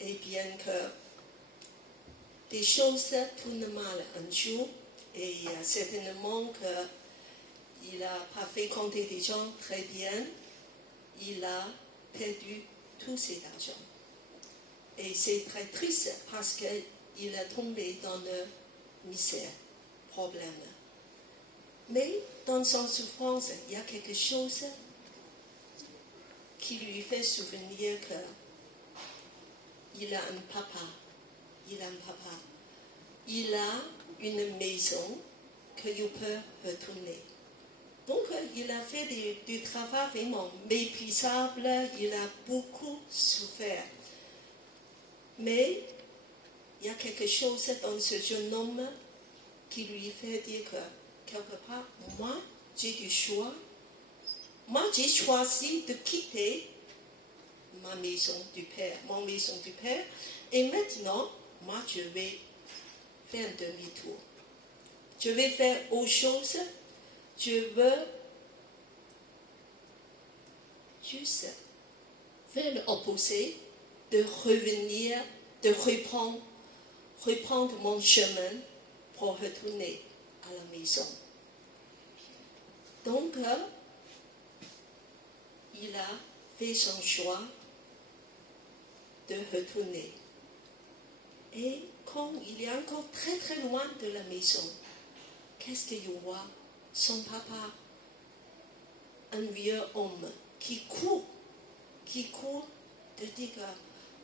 Et bien que des choses tournent mal un jour, et certainement qu'il n'a pas fréquenté des gens très bien, il a perdu tout cet argent. Et c'est très triste parce qu'il est tombé dans le misère, problème. Mais dans son souffrance, il y a quelque chose qui lui fait souvenir qu'il a un papa. Il a un papa. Il a une maison qu'il peut retourner. Donc, il a fait du travail vraiment méprisable. Il a beaucoup souffert. Mais il y a quelque chose dans ce jeune homme qui lui fait dire que, quelque part, moi, j'ai du choix. Moi, j'ai choisi de quitter ma maison du Père, mon maison du Père. Et maintenant, moi, je vais faire un demi-tour. Je vais faire autre chose. Je veux juste faire l'opposé, de revenir, de reprendre mon chemin pour retourner à la maison. Donc, il a fait son choix de retourner. Et quand il est encore très très loin de la maison, qu'est-ce qu'il voit? Son papa, un vieux homme qui court,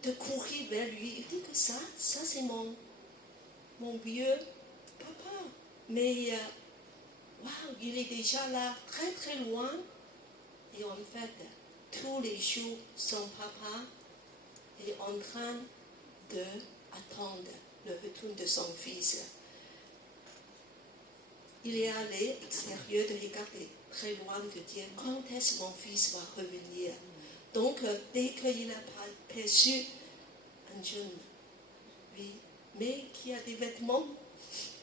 de courir vers lui. Il dit que ça c'est mon vieux papa. Mais waouh, il est déjà là, très très loin. Et en fait, tous les jours, son papa est en train d'attendre le retour de son fils. Il est allé à l'extérieur de regarder très loin de dire quand est-ce que mon fils va revenir. Donc, dès qu'il a perçu un jeune, oui, mais qui a des vêtements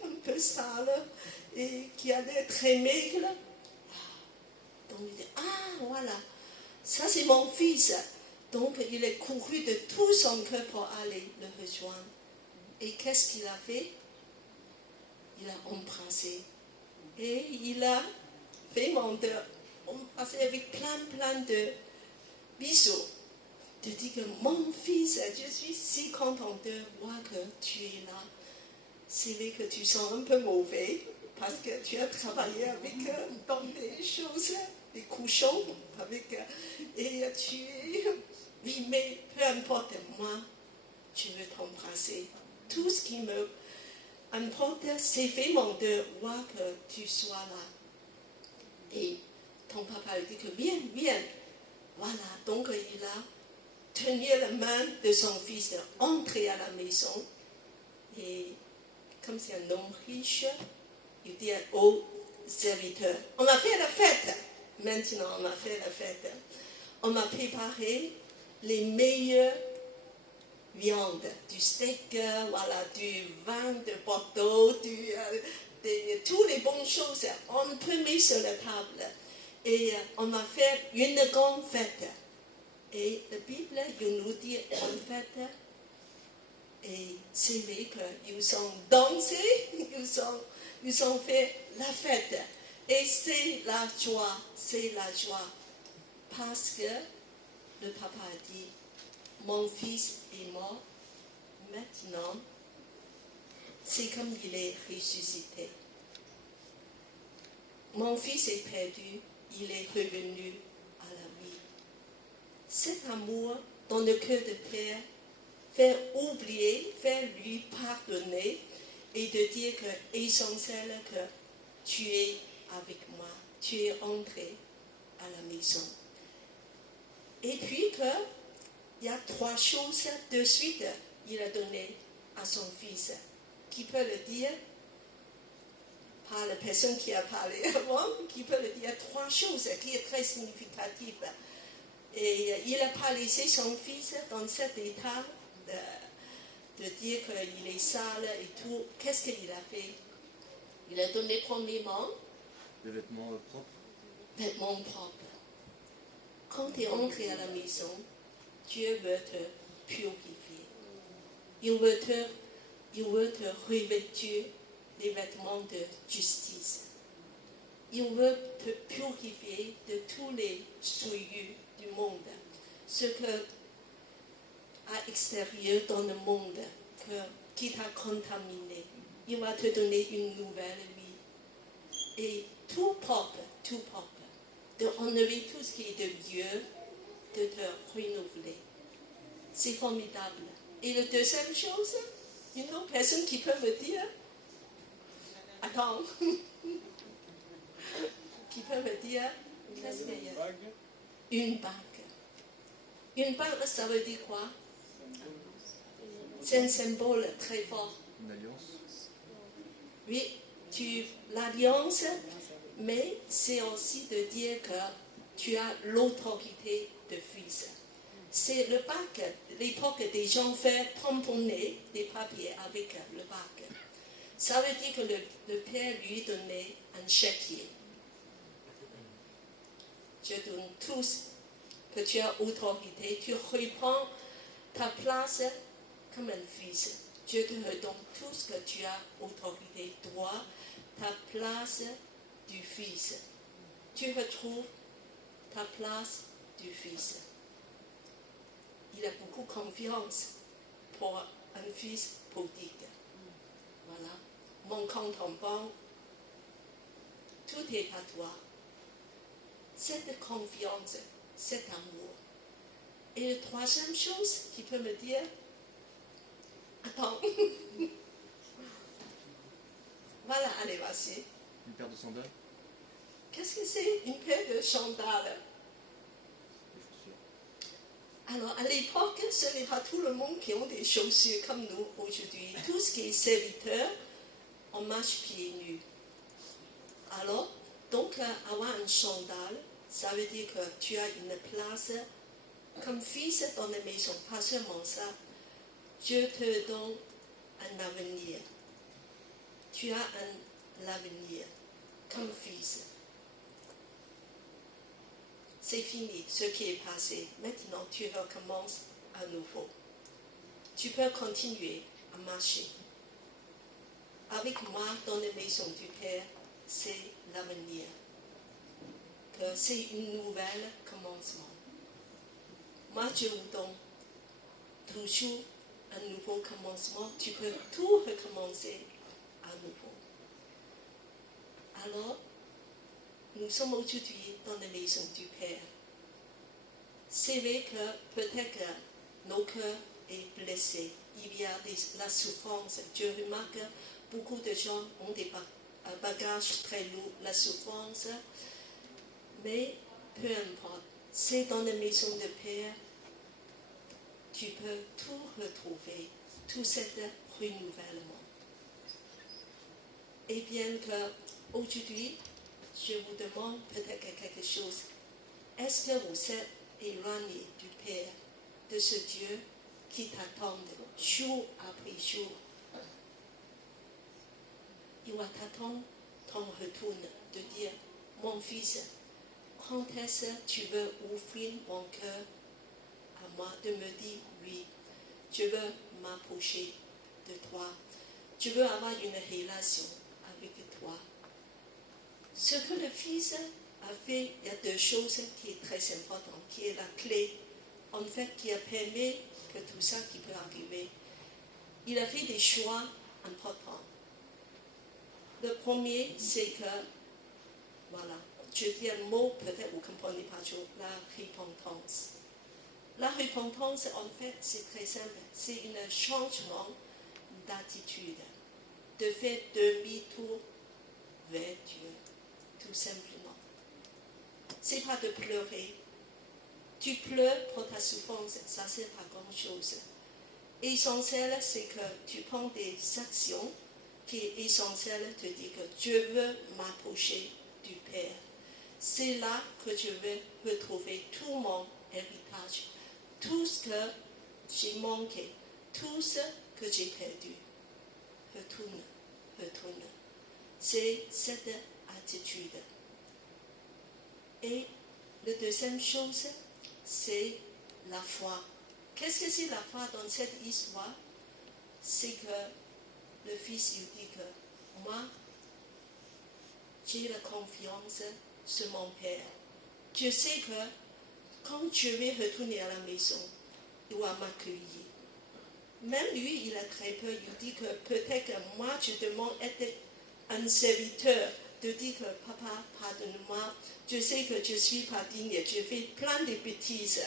un peu sales et qui a l'air très maigre, donc il dit, ah voilà, ça c'est mon fils. Donc il est couru de tout son cœur pour aller le rejoindre. Et qu'est-ce qu'il a fait? Il a embrassé. Et il a vraiment embrassé avec plein de bisous. De dire que mon fils, je suis si content de voir que tu es là. C'est vrai que tu sens un peu mauvais parce que tu as travaillé avec dans des choses, des couchons, avec, et oui, mais peu importe, moi, je veux t'embrasser. Tout ce qui me importe, c'est vraiment de voir que tu sois là. Et ton papa a dit que viens. Voilà, donc il a tenu la main de son fils, entrer à la maison. Et comme c'est un homme riche, il dit aux serviteurs, on a fait la fête. Maintenant, on a fait la fête. On a préparé les meilleures viandes, du steak, voilà, du vin de Bordeaux, toutes les bonnes choses. On peut mettre sur la table. Et on a fait une grande fête. Et la Bible, il nous dit en fait, et c'est vrai qu'ils ont dansé, ils ont fait la fête. Et c'est la joie. Parce que le papa a dit, mon fils est mort, maintenant, c'est comme il est ressuscité. Mon fils est perdu, il est revenu à la vie. Cet amour dans le cœur de Père, faire oublier, faire lui pardonner et de dire que essentiel que tu es avec moi, tu es entré à la maison. Et puis il y a 3 choses de suite il a donné à son fils. Qui peut le dire? Par la personne qui a parlé avant, qui peut le dire 3 choses qui est très significative. Et il n'a pas laissé son fils dans cet état de dire qu'il est sale et tout. Qu'est-ce qu'il a fait? Il a donné premièrement Des vêtements propres. Vêtements propres. Quand tu es entré à la maison, Dieu veut te purifier. Il veut te revêtir des vêtements de justice. Il veut te purifier de tous les souillures du monde. Ce que à l'extérieur dans le monde qui t'a contaminé. Il va te donner une nouvelle vie. Et tout propre. De enlever tout ce qui est de vieux, de te renouveler. C'est formidable. Et la deuxième chose, une autre personne qui peut me dire, attends, qui peut me dire, qu'est-ce qu'il y a? Une bague. Une bague, ça veut dire quoi? C'est un symbole très fort. Une alliance. Oui, l'alliance, mais c'est aussi de dire que tu as l'autorité de fils. C'est le bac. L'époque des gens faisaient tamponner des papiers avec le bac. Ça veut dire que le père lui donnait un chéquier. Je donne tous que tu as autorité. Tu reprends ta place comme un fils. Dieu te redonne tout ce que tu as autorité, droit, ta place du fils. Tu retrouves ta place du fils. Il a beaucoup de confiance pour un fils prodigue. Voilà. Mon compte en banque, tout est à toi. Cette confiance, cet amour. Et la troisième chose qui peut me dire, attends. Voilà, allez, vas-y. Une paire de sandales. Qu'est-ce que c'est une paire de sandales? Alors, à l'époque, ce n'est pas tout le monde qui a des chaussures comme nous aujourd'hui. Tout ce qui est serviteur, on marche pieds nus. Alors, donc, avoir un sandal, ça veut dire que tu as une place comme fils dans la maison. Pas seulement ça, Dieu te donne un avenir. Tu as un avenir comme fils. C'est fini, ce qui est passé. Maintenant, tu recommences à nouveau. Tu peux continuer à marcher. Avec moi, dans la maison du Père, c'est l'avenir. Que c'est une nouvelle commencement. Moi, je vous donne toujours un nouveau commencement. Tu peux tout recommencer à nouveau. Alors, nous sommes aujourd'hui dans la maison du Père. C'est vrai que peut-être que nos cœurs sont blessés. Il y a la souffrance. Je remarque que beaucoup de gens ont des bagages très lourds, la souffrance. Mais peu importe, c'est dans la maison du Père, tu peux tout retrouver, tout cet renouvellement. Et bien qu'aujourd'hui, je vous demande peut-être quelque chose. Est-ce que vous êtes éloigné du Père, de ce Dieu qui t'attend jour après jour? Il va t'attendre ton retour de dire, mon fils, quand est-ce que tu veux ouvrir mon cœur à moi, de me dire oui, je veux m'approcher de toi, je veux avoir une relation avec toi. Ce que le Fils a fait, il y a deux choses qui sont très importantes, qui est la clé, en fait, qui a permis que tout ça qui peut arriver. Il a fait des choix importants. Le premier, c'est que, voilà, je dis un mot, peut-être vous ne comprenez pas toujours, la repentance. La repentance, en fait, c'est très simple. C'est un changement d'attitude, de faire demi-tour vers Dieu, tout simplement. Ce n'est pas de pleurer. Tu pleures pour ta souffrance, ça ne sert pas grand-chose. L'essentiel, c'est que tu prends des actions qui est essentiel de dire que je veux m'approcher du Père. C'est là que je vais retrouver tout mon héritage, tout ce que j'ai manqué, tout ce que j'ai perdu. Retourne, retourne. C'est cette attitude. Et la deuxième chose, c'est la foi. Qu'est-ce que c'est la foi dans cette histoire? C'est que le Fils il dit que moi, j'ai la confiance sur mon Père. Je sais que quand je vais retourner à la maison, il va m'accueillir. Même lui, il a très peur. Il dit que peut-être que moi, je demande être un serviteur, de dire que papa, pardonne-moi, je sais que je ne suis pas digne, je fais plein de bêtises.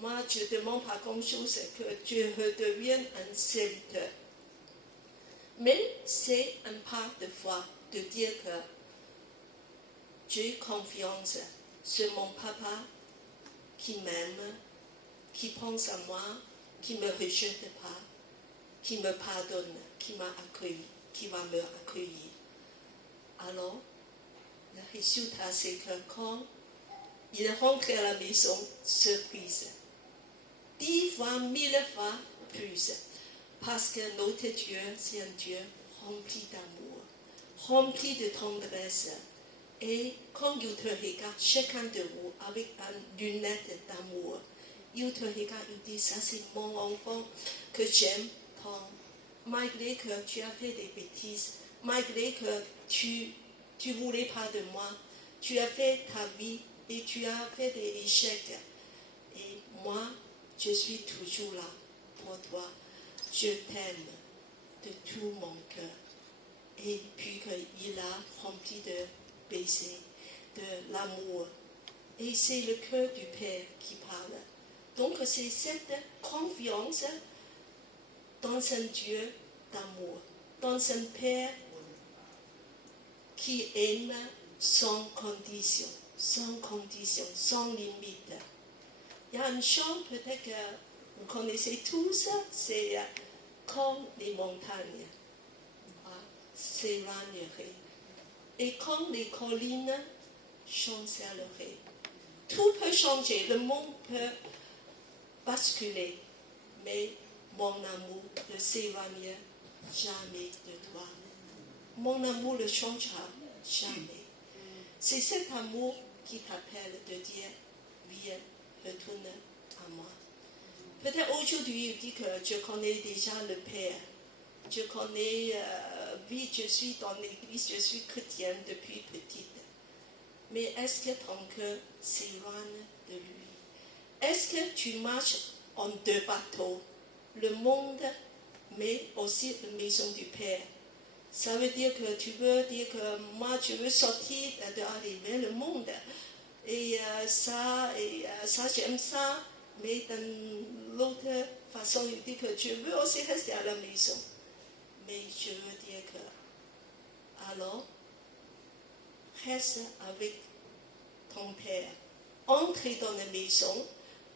Moi, je ne demande pas grand-chose, que je redevienne un serviteur. Mais c'est un pas de foi de dire que j'ai confiance sur mon papa qui m'aime, qui pense à moi, qui ne me rejette pas, qui me pardonne, qui m'a accueilli, qui va me accueillir. Alors, le résultat, c'est que quand il est rentré à la maison, surprise, 10 fois, 1000 fois plus. Parce que notre Dieu, c'est un Dieu rempli d'amour, rempli de tendresse. Et quand il te regarde, chacun de vous, avec une lunette d'amour, il te regarde, il dit, ça c'est mon enfant que j'aime tant. Malgré que tu as fait des bêtises, malgré que tu ne voulais pas de moi, tu as fait ta vie et tu as fait des échecs. Et moi, je suis toujours là pour toi. Je t'aime de tout mon cœur. Et puis qu'il a rempli de baisers, de l'amour. Et c'est le cœur du Père qui parle. Donc c'est cette confiance dans un Dieu d'amour, dans un Père qui aime sans condition, sans limite. Il y a une chant peut-être que vous connaissez tous, c'est comme les montagnes s'éloigneraient et quand les collines chancelleraient. Tout peut changer, le monde peut basculer, mais mon amour ne s'éloigne jamais de toi. Mon amour ne changera jamais. C'est cet amour qui t'appelle de dire, viens, retourne à moi. Peut-être aujourd'hui, il dit que je connais déjà le Père. Je connais, oui, je suis dans l'église, je suis chrétienne depuis petite. Mais est-ce que ton cœur s'éloigne de lui? Est-ce que tu marches en deux bateaux, le monde, mais aussi la maison du Père? Ça veut dire que tu veux dire que moi, je veux sortir d'aller vers le monde. Et ça, j'aime ça. Mais dans l'autre façon, il dit que je veux aussi rester à la maison. Mais je veux dire que, alors, reste avec ton Père. Entre dans la maison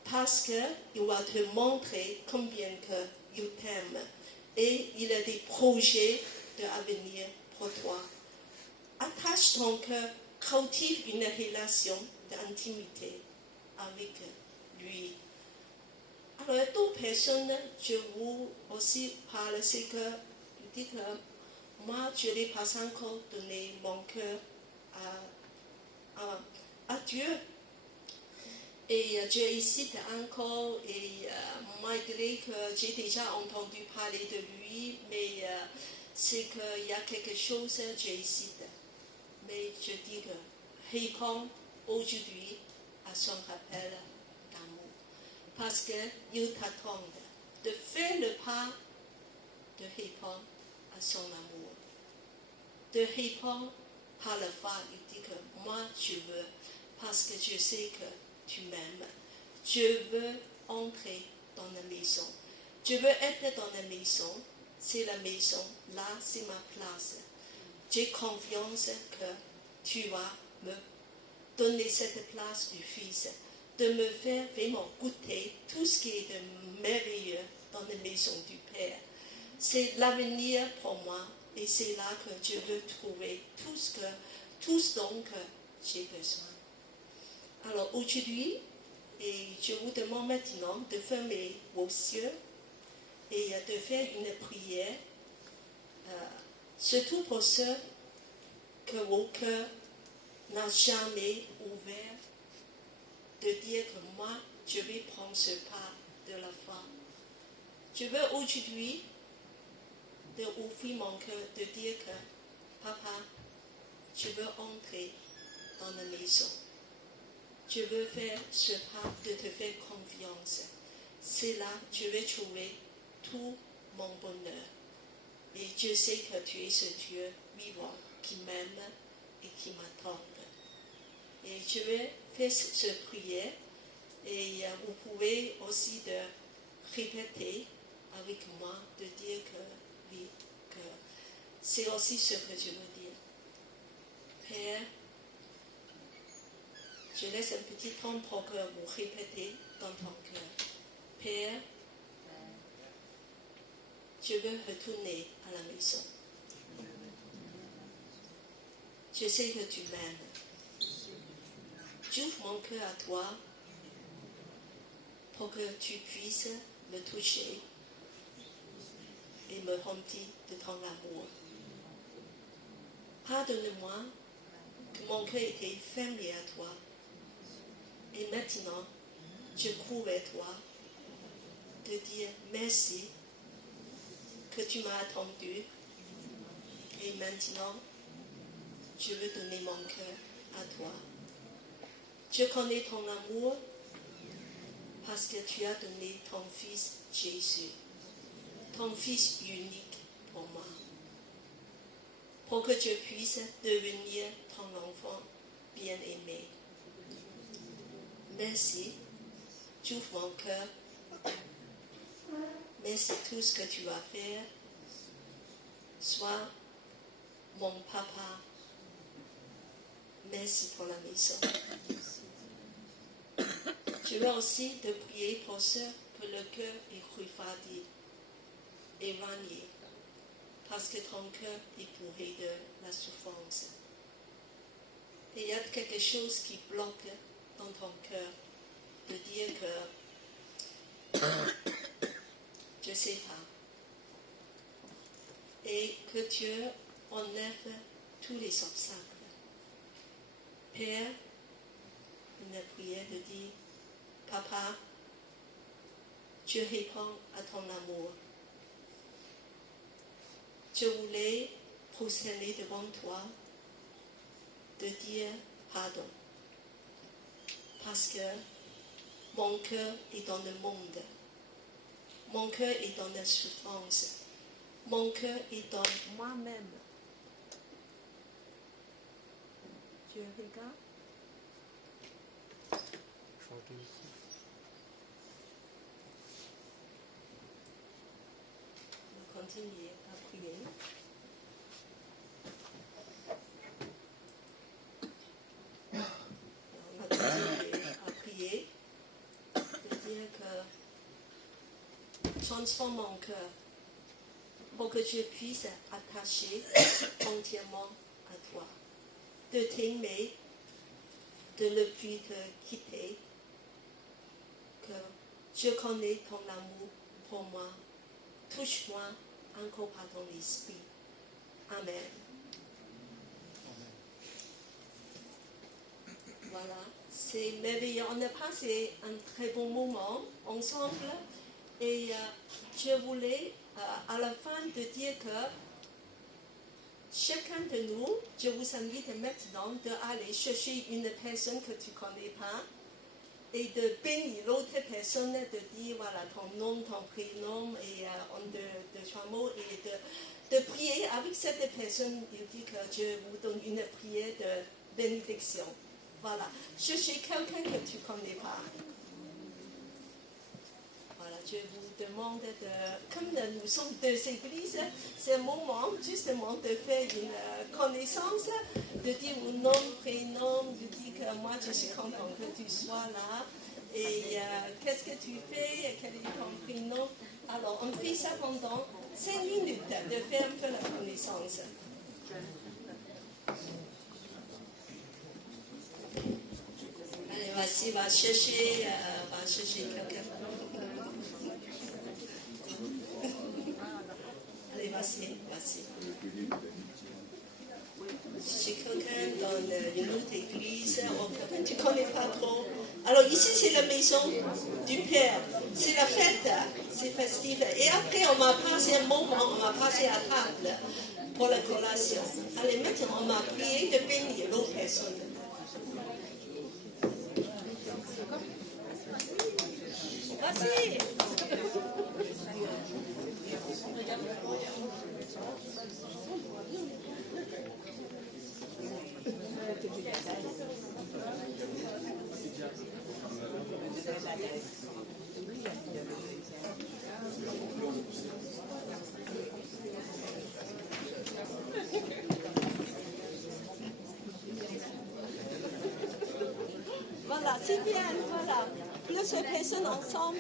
parce qu'il va te montrer combien il t'aime. Et il a des projets d'avenir pour toi. Attache ton cœur, cultive une relation d'intimité avec lui. Alors, d'autres personnes, je vous aussi parle, c'est que, je dis que moi, je n'ai pas encore donné mon cœur à Dieu. Et je hésite encore, et malgré que j'ai déjà entendu parler de lui, mais c'est qu'il y a quelque chose, j'hésite. Mais je dis que réponds aujourd'hui à son rappel d'amour. Parce qu'il t'attend de faire le pas, de répondre à son amour. De répondre par la foi, il dit que moi je veux, parce que je sais que tu m'aimes. Je veux entrer dans la maison. Je veux être dans la maison. C'est la maison. Là, c'est ma place. J'ai confiance que tu vas me donner cette place du Fils, de me faire vraiment goûter tout ce qui est de merveilleux dans la maison du Père. C'est l'avenir pour moi et c'est là que je veux trouver tout ce dont j'ai besoin. Alors aujourd'hui, et je vous demande maintenant de fermer vos yeux et de faire une prière, surtout pour ceux que vos cœurs n'ont jamais ouvert, de dire que moi, je vais prendre ce pas de la foi. Je veux aujourd'hui de ouvrir mon cœur, de dire que papa, je veux entrer dans la maison. Je veux faire ce pas de te faire confiance. C'est là que je vais trouver tout mon bonheur. Et je sais que tu es ce Dieu vivant qui m'aime et qui m'attend. Et je vais faire cette prière et vous pouvez aussi de répéter avec moi, de dire que oui, que c'est aussi ce que je veux dire. Père, je laisse un petit temps pour que vous répétez dans ton cœur. Père, je veux retourner à la maison. Je sais que tu m'aimes. J'ouvre mon cœur à toi pour que tu puisses me toucher et me remplir de ton amour. Pardonne-moi que mon cœur était fermé à toi. Et maintenant, je cours vers toi de dire merci que tu m'as attendu. Et maintenant, je veux donner mon cœur à toi. Je connais ton amour parce que tu as donné ton Fils Jésus, ton Fils unique pour moi, pour que je puisse devenir ton enfant bien-aimé. Merci, j'ouvre mon cœur. Merci tout ce que tu vas faire. Sois mon papa merci pour la maison. Je veux aussi te prier pour ceux que le cœur est refroidi, éloigné, parce que ton cœur est bourré de la souffrance. Et il y a quelque chose qui bloque dans ton cœur de dire que je ne sais pas. Et que Dieu enlève tous les obstacles. Père, une prière de dire, Papa, je réponds à ton amour. Je voulais prosterner devant toi, de dire pardon. Parce que mon cœur est dans le monde. Mon cœur est dans la souffrance. Mon cœur est dans moi-même. Tu regardes? On continue à prier. On va continuer à prier. De dire que transforme mon cœur pour que je puisse attacher entièrement à toi. De t'aimer, de ne plus te quitter, que je connais ton amour pour moi. Touche-moi encore par ton esprit. Amen. Voilà, c'est merveilleux. On a passé un très bon moment ensemble et je voulais à la fin de dire que chacun de nous, je vous invite maintenant d'aller chercher une personne que tu ne connais pas et de bénir l'autre personne, de dire voilà ton nom, ton prénom et en deux, trois mots et de prier avec cette personne. Il dit que je vous donne une prière de bénédiction. Voilà, cherchez quelqu'un que tu ne connais pas. Voilà, je vous demande comme nous sommes deux églises, c'est un moment justement de faire une connaissance, de dire mon nom, prénom, de dire que moi je suis content que tu sois là, et qu'est-ce que tu fais, quel est ton prénom. Alors on fait ça pendant 5 minutes, de faire un peu la connaissance. Allez, voici, va chercher quelqu'un. Allez, vas-y. Si quelqu'un dans une autre église, ou quelqu'un tu ne connais pas trop. Alors ici, c'est la maison du Père. C'est la fête, c'est festif. Et après, on va passer un moment, on va passer à table pour la collation. Allez, maintenant, on va prier de bénir l'autre personne. Vas-y. Voilà, c'est bien, voilà. Plusieurs personnes ensemble.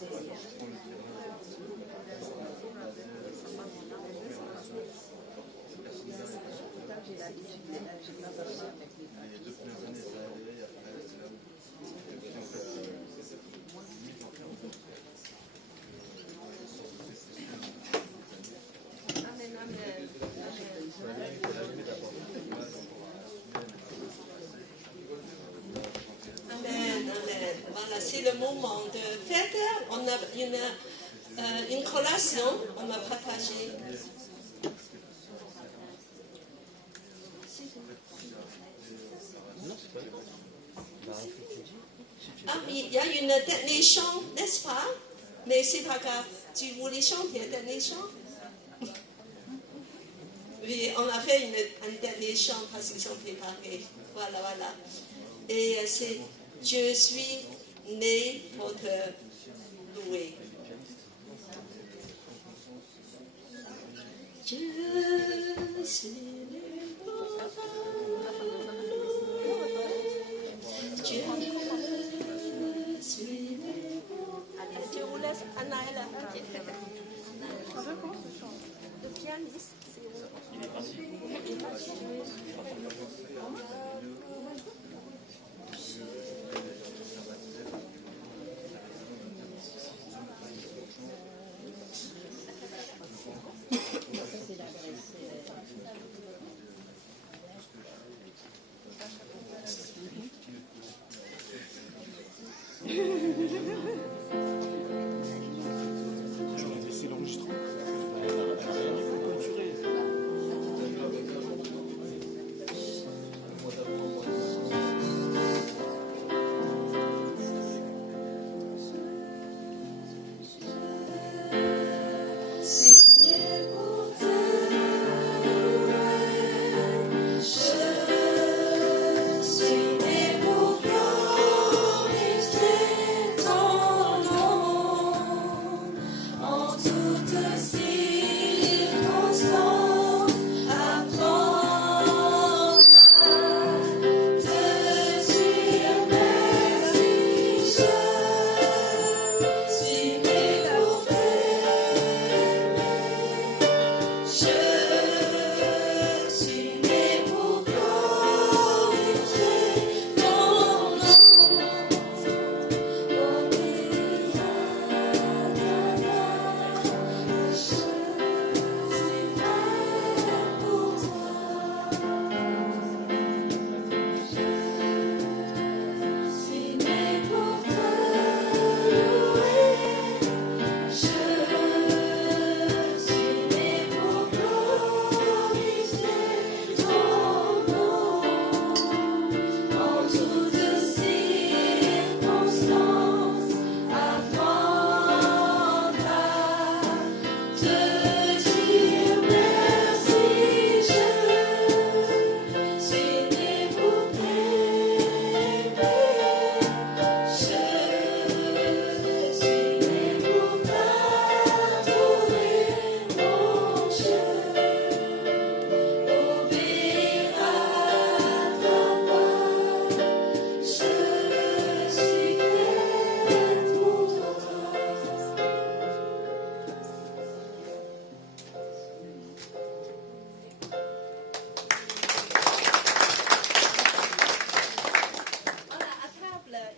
Amen, amen. Amen, amen. Voilà, c'est le moment de fête. On a une collation, on va partager. Ah oui, il y a une dernier chant, n'est-ce pas? Mais c'est pas grave. Tu voulais chanter un dernier chant? Oui, on a fait un dernier chant parce qu'ils sont préparés. Voilà, voilà. Et c'est « Je suis né pour te louer ». Je suis né pour te louer. Je suis né pour Allez, je vous laisse Anna et la le pianiste, c'est C'est l'enregistrement.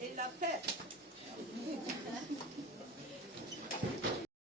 et la fête.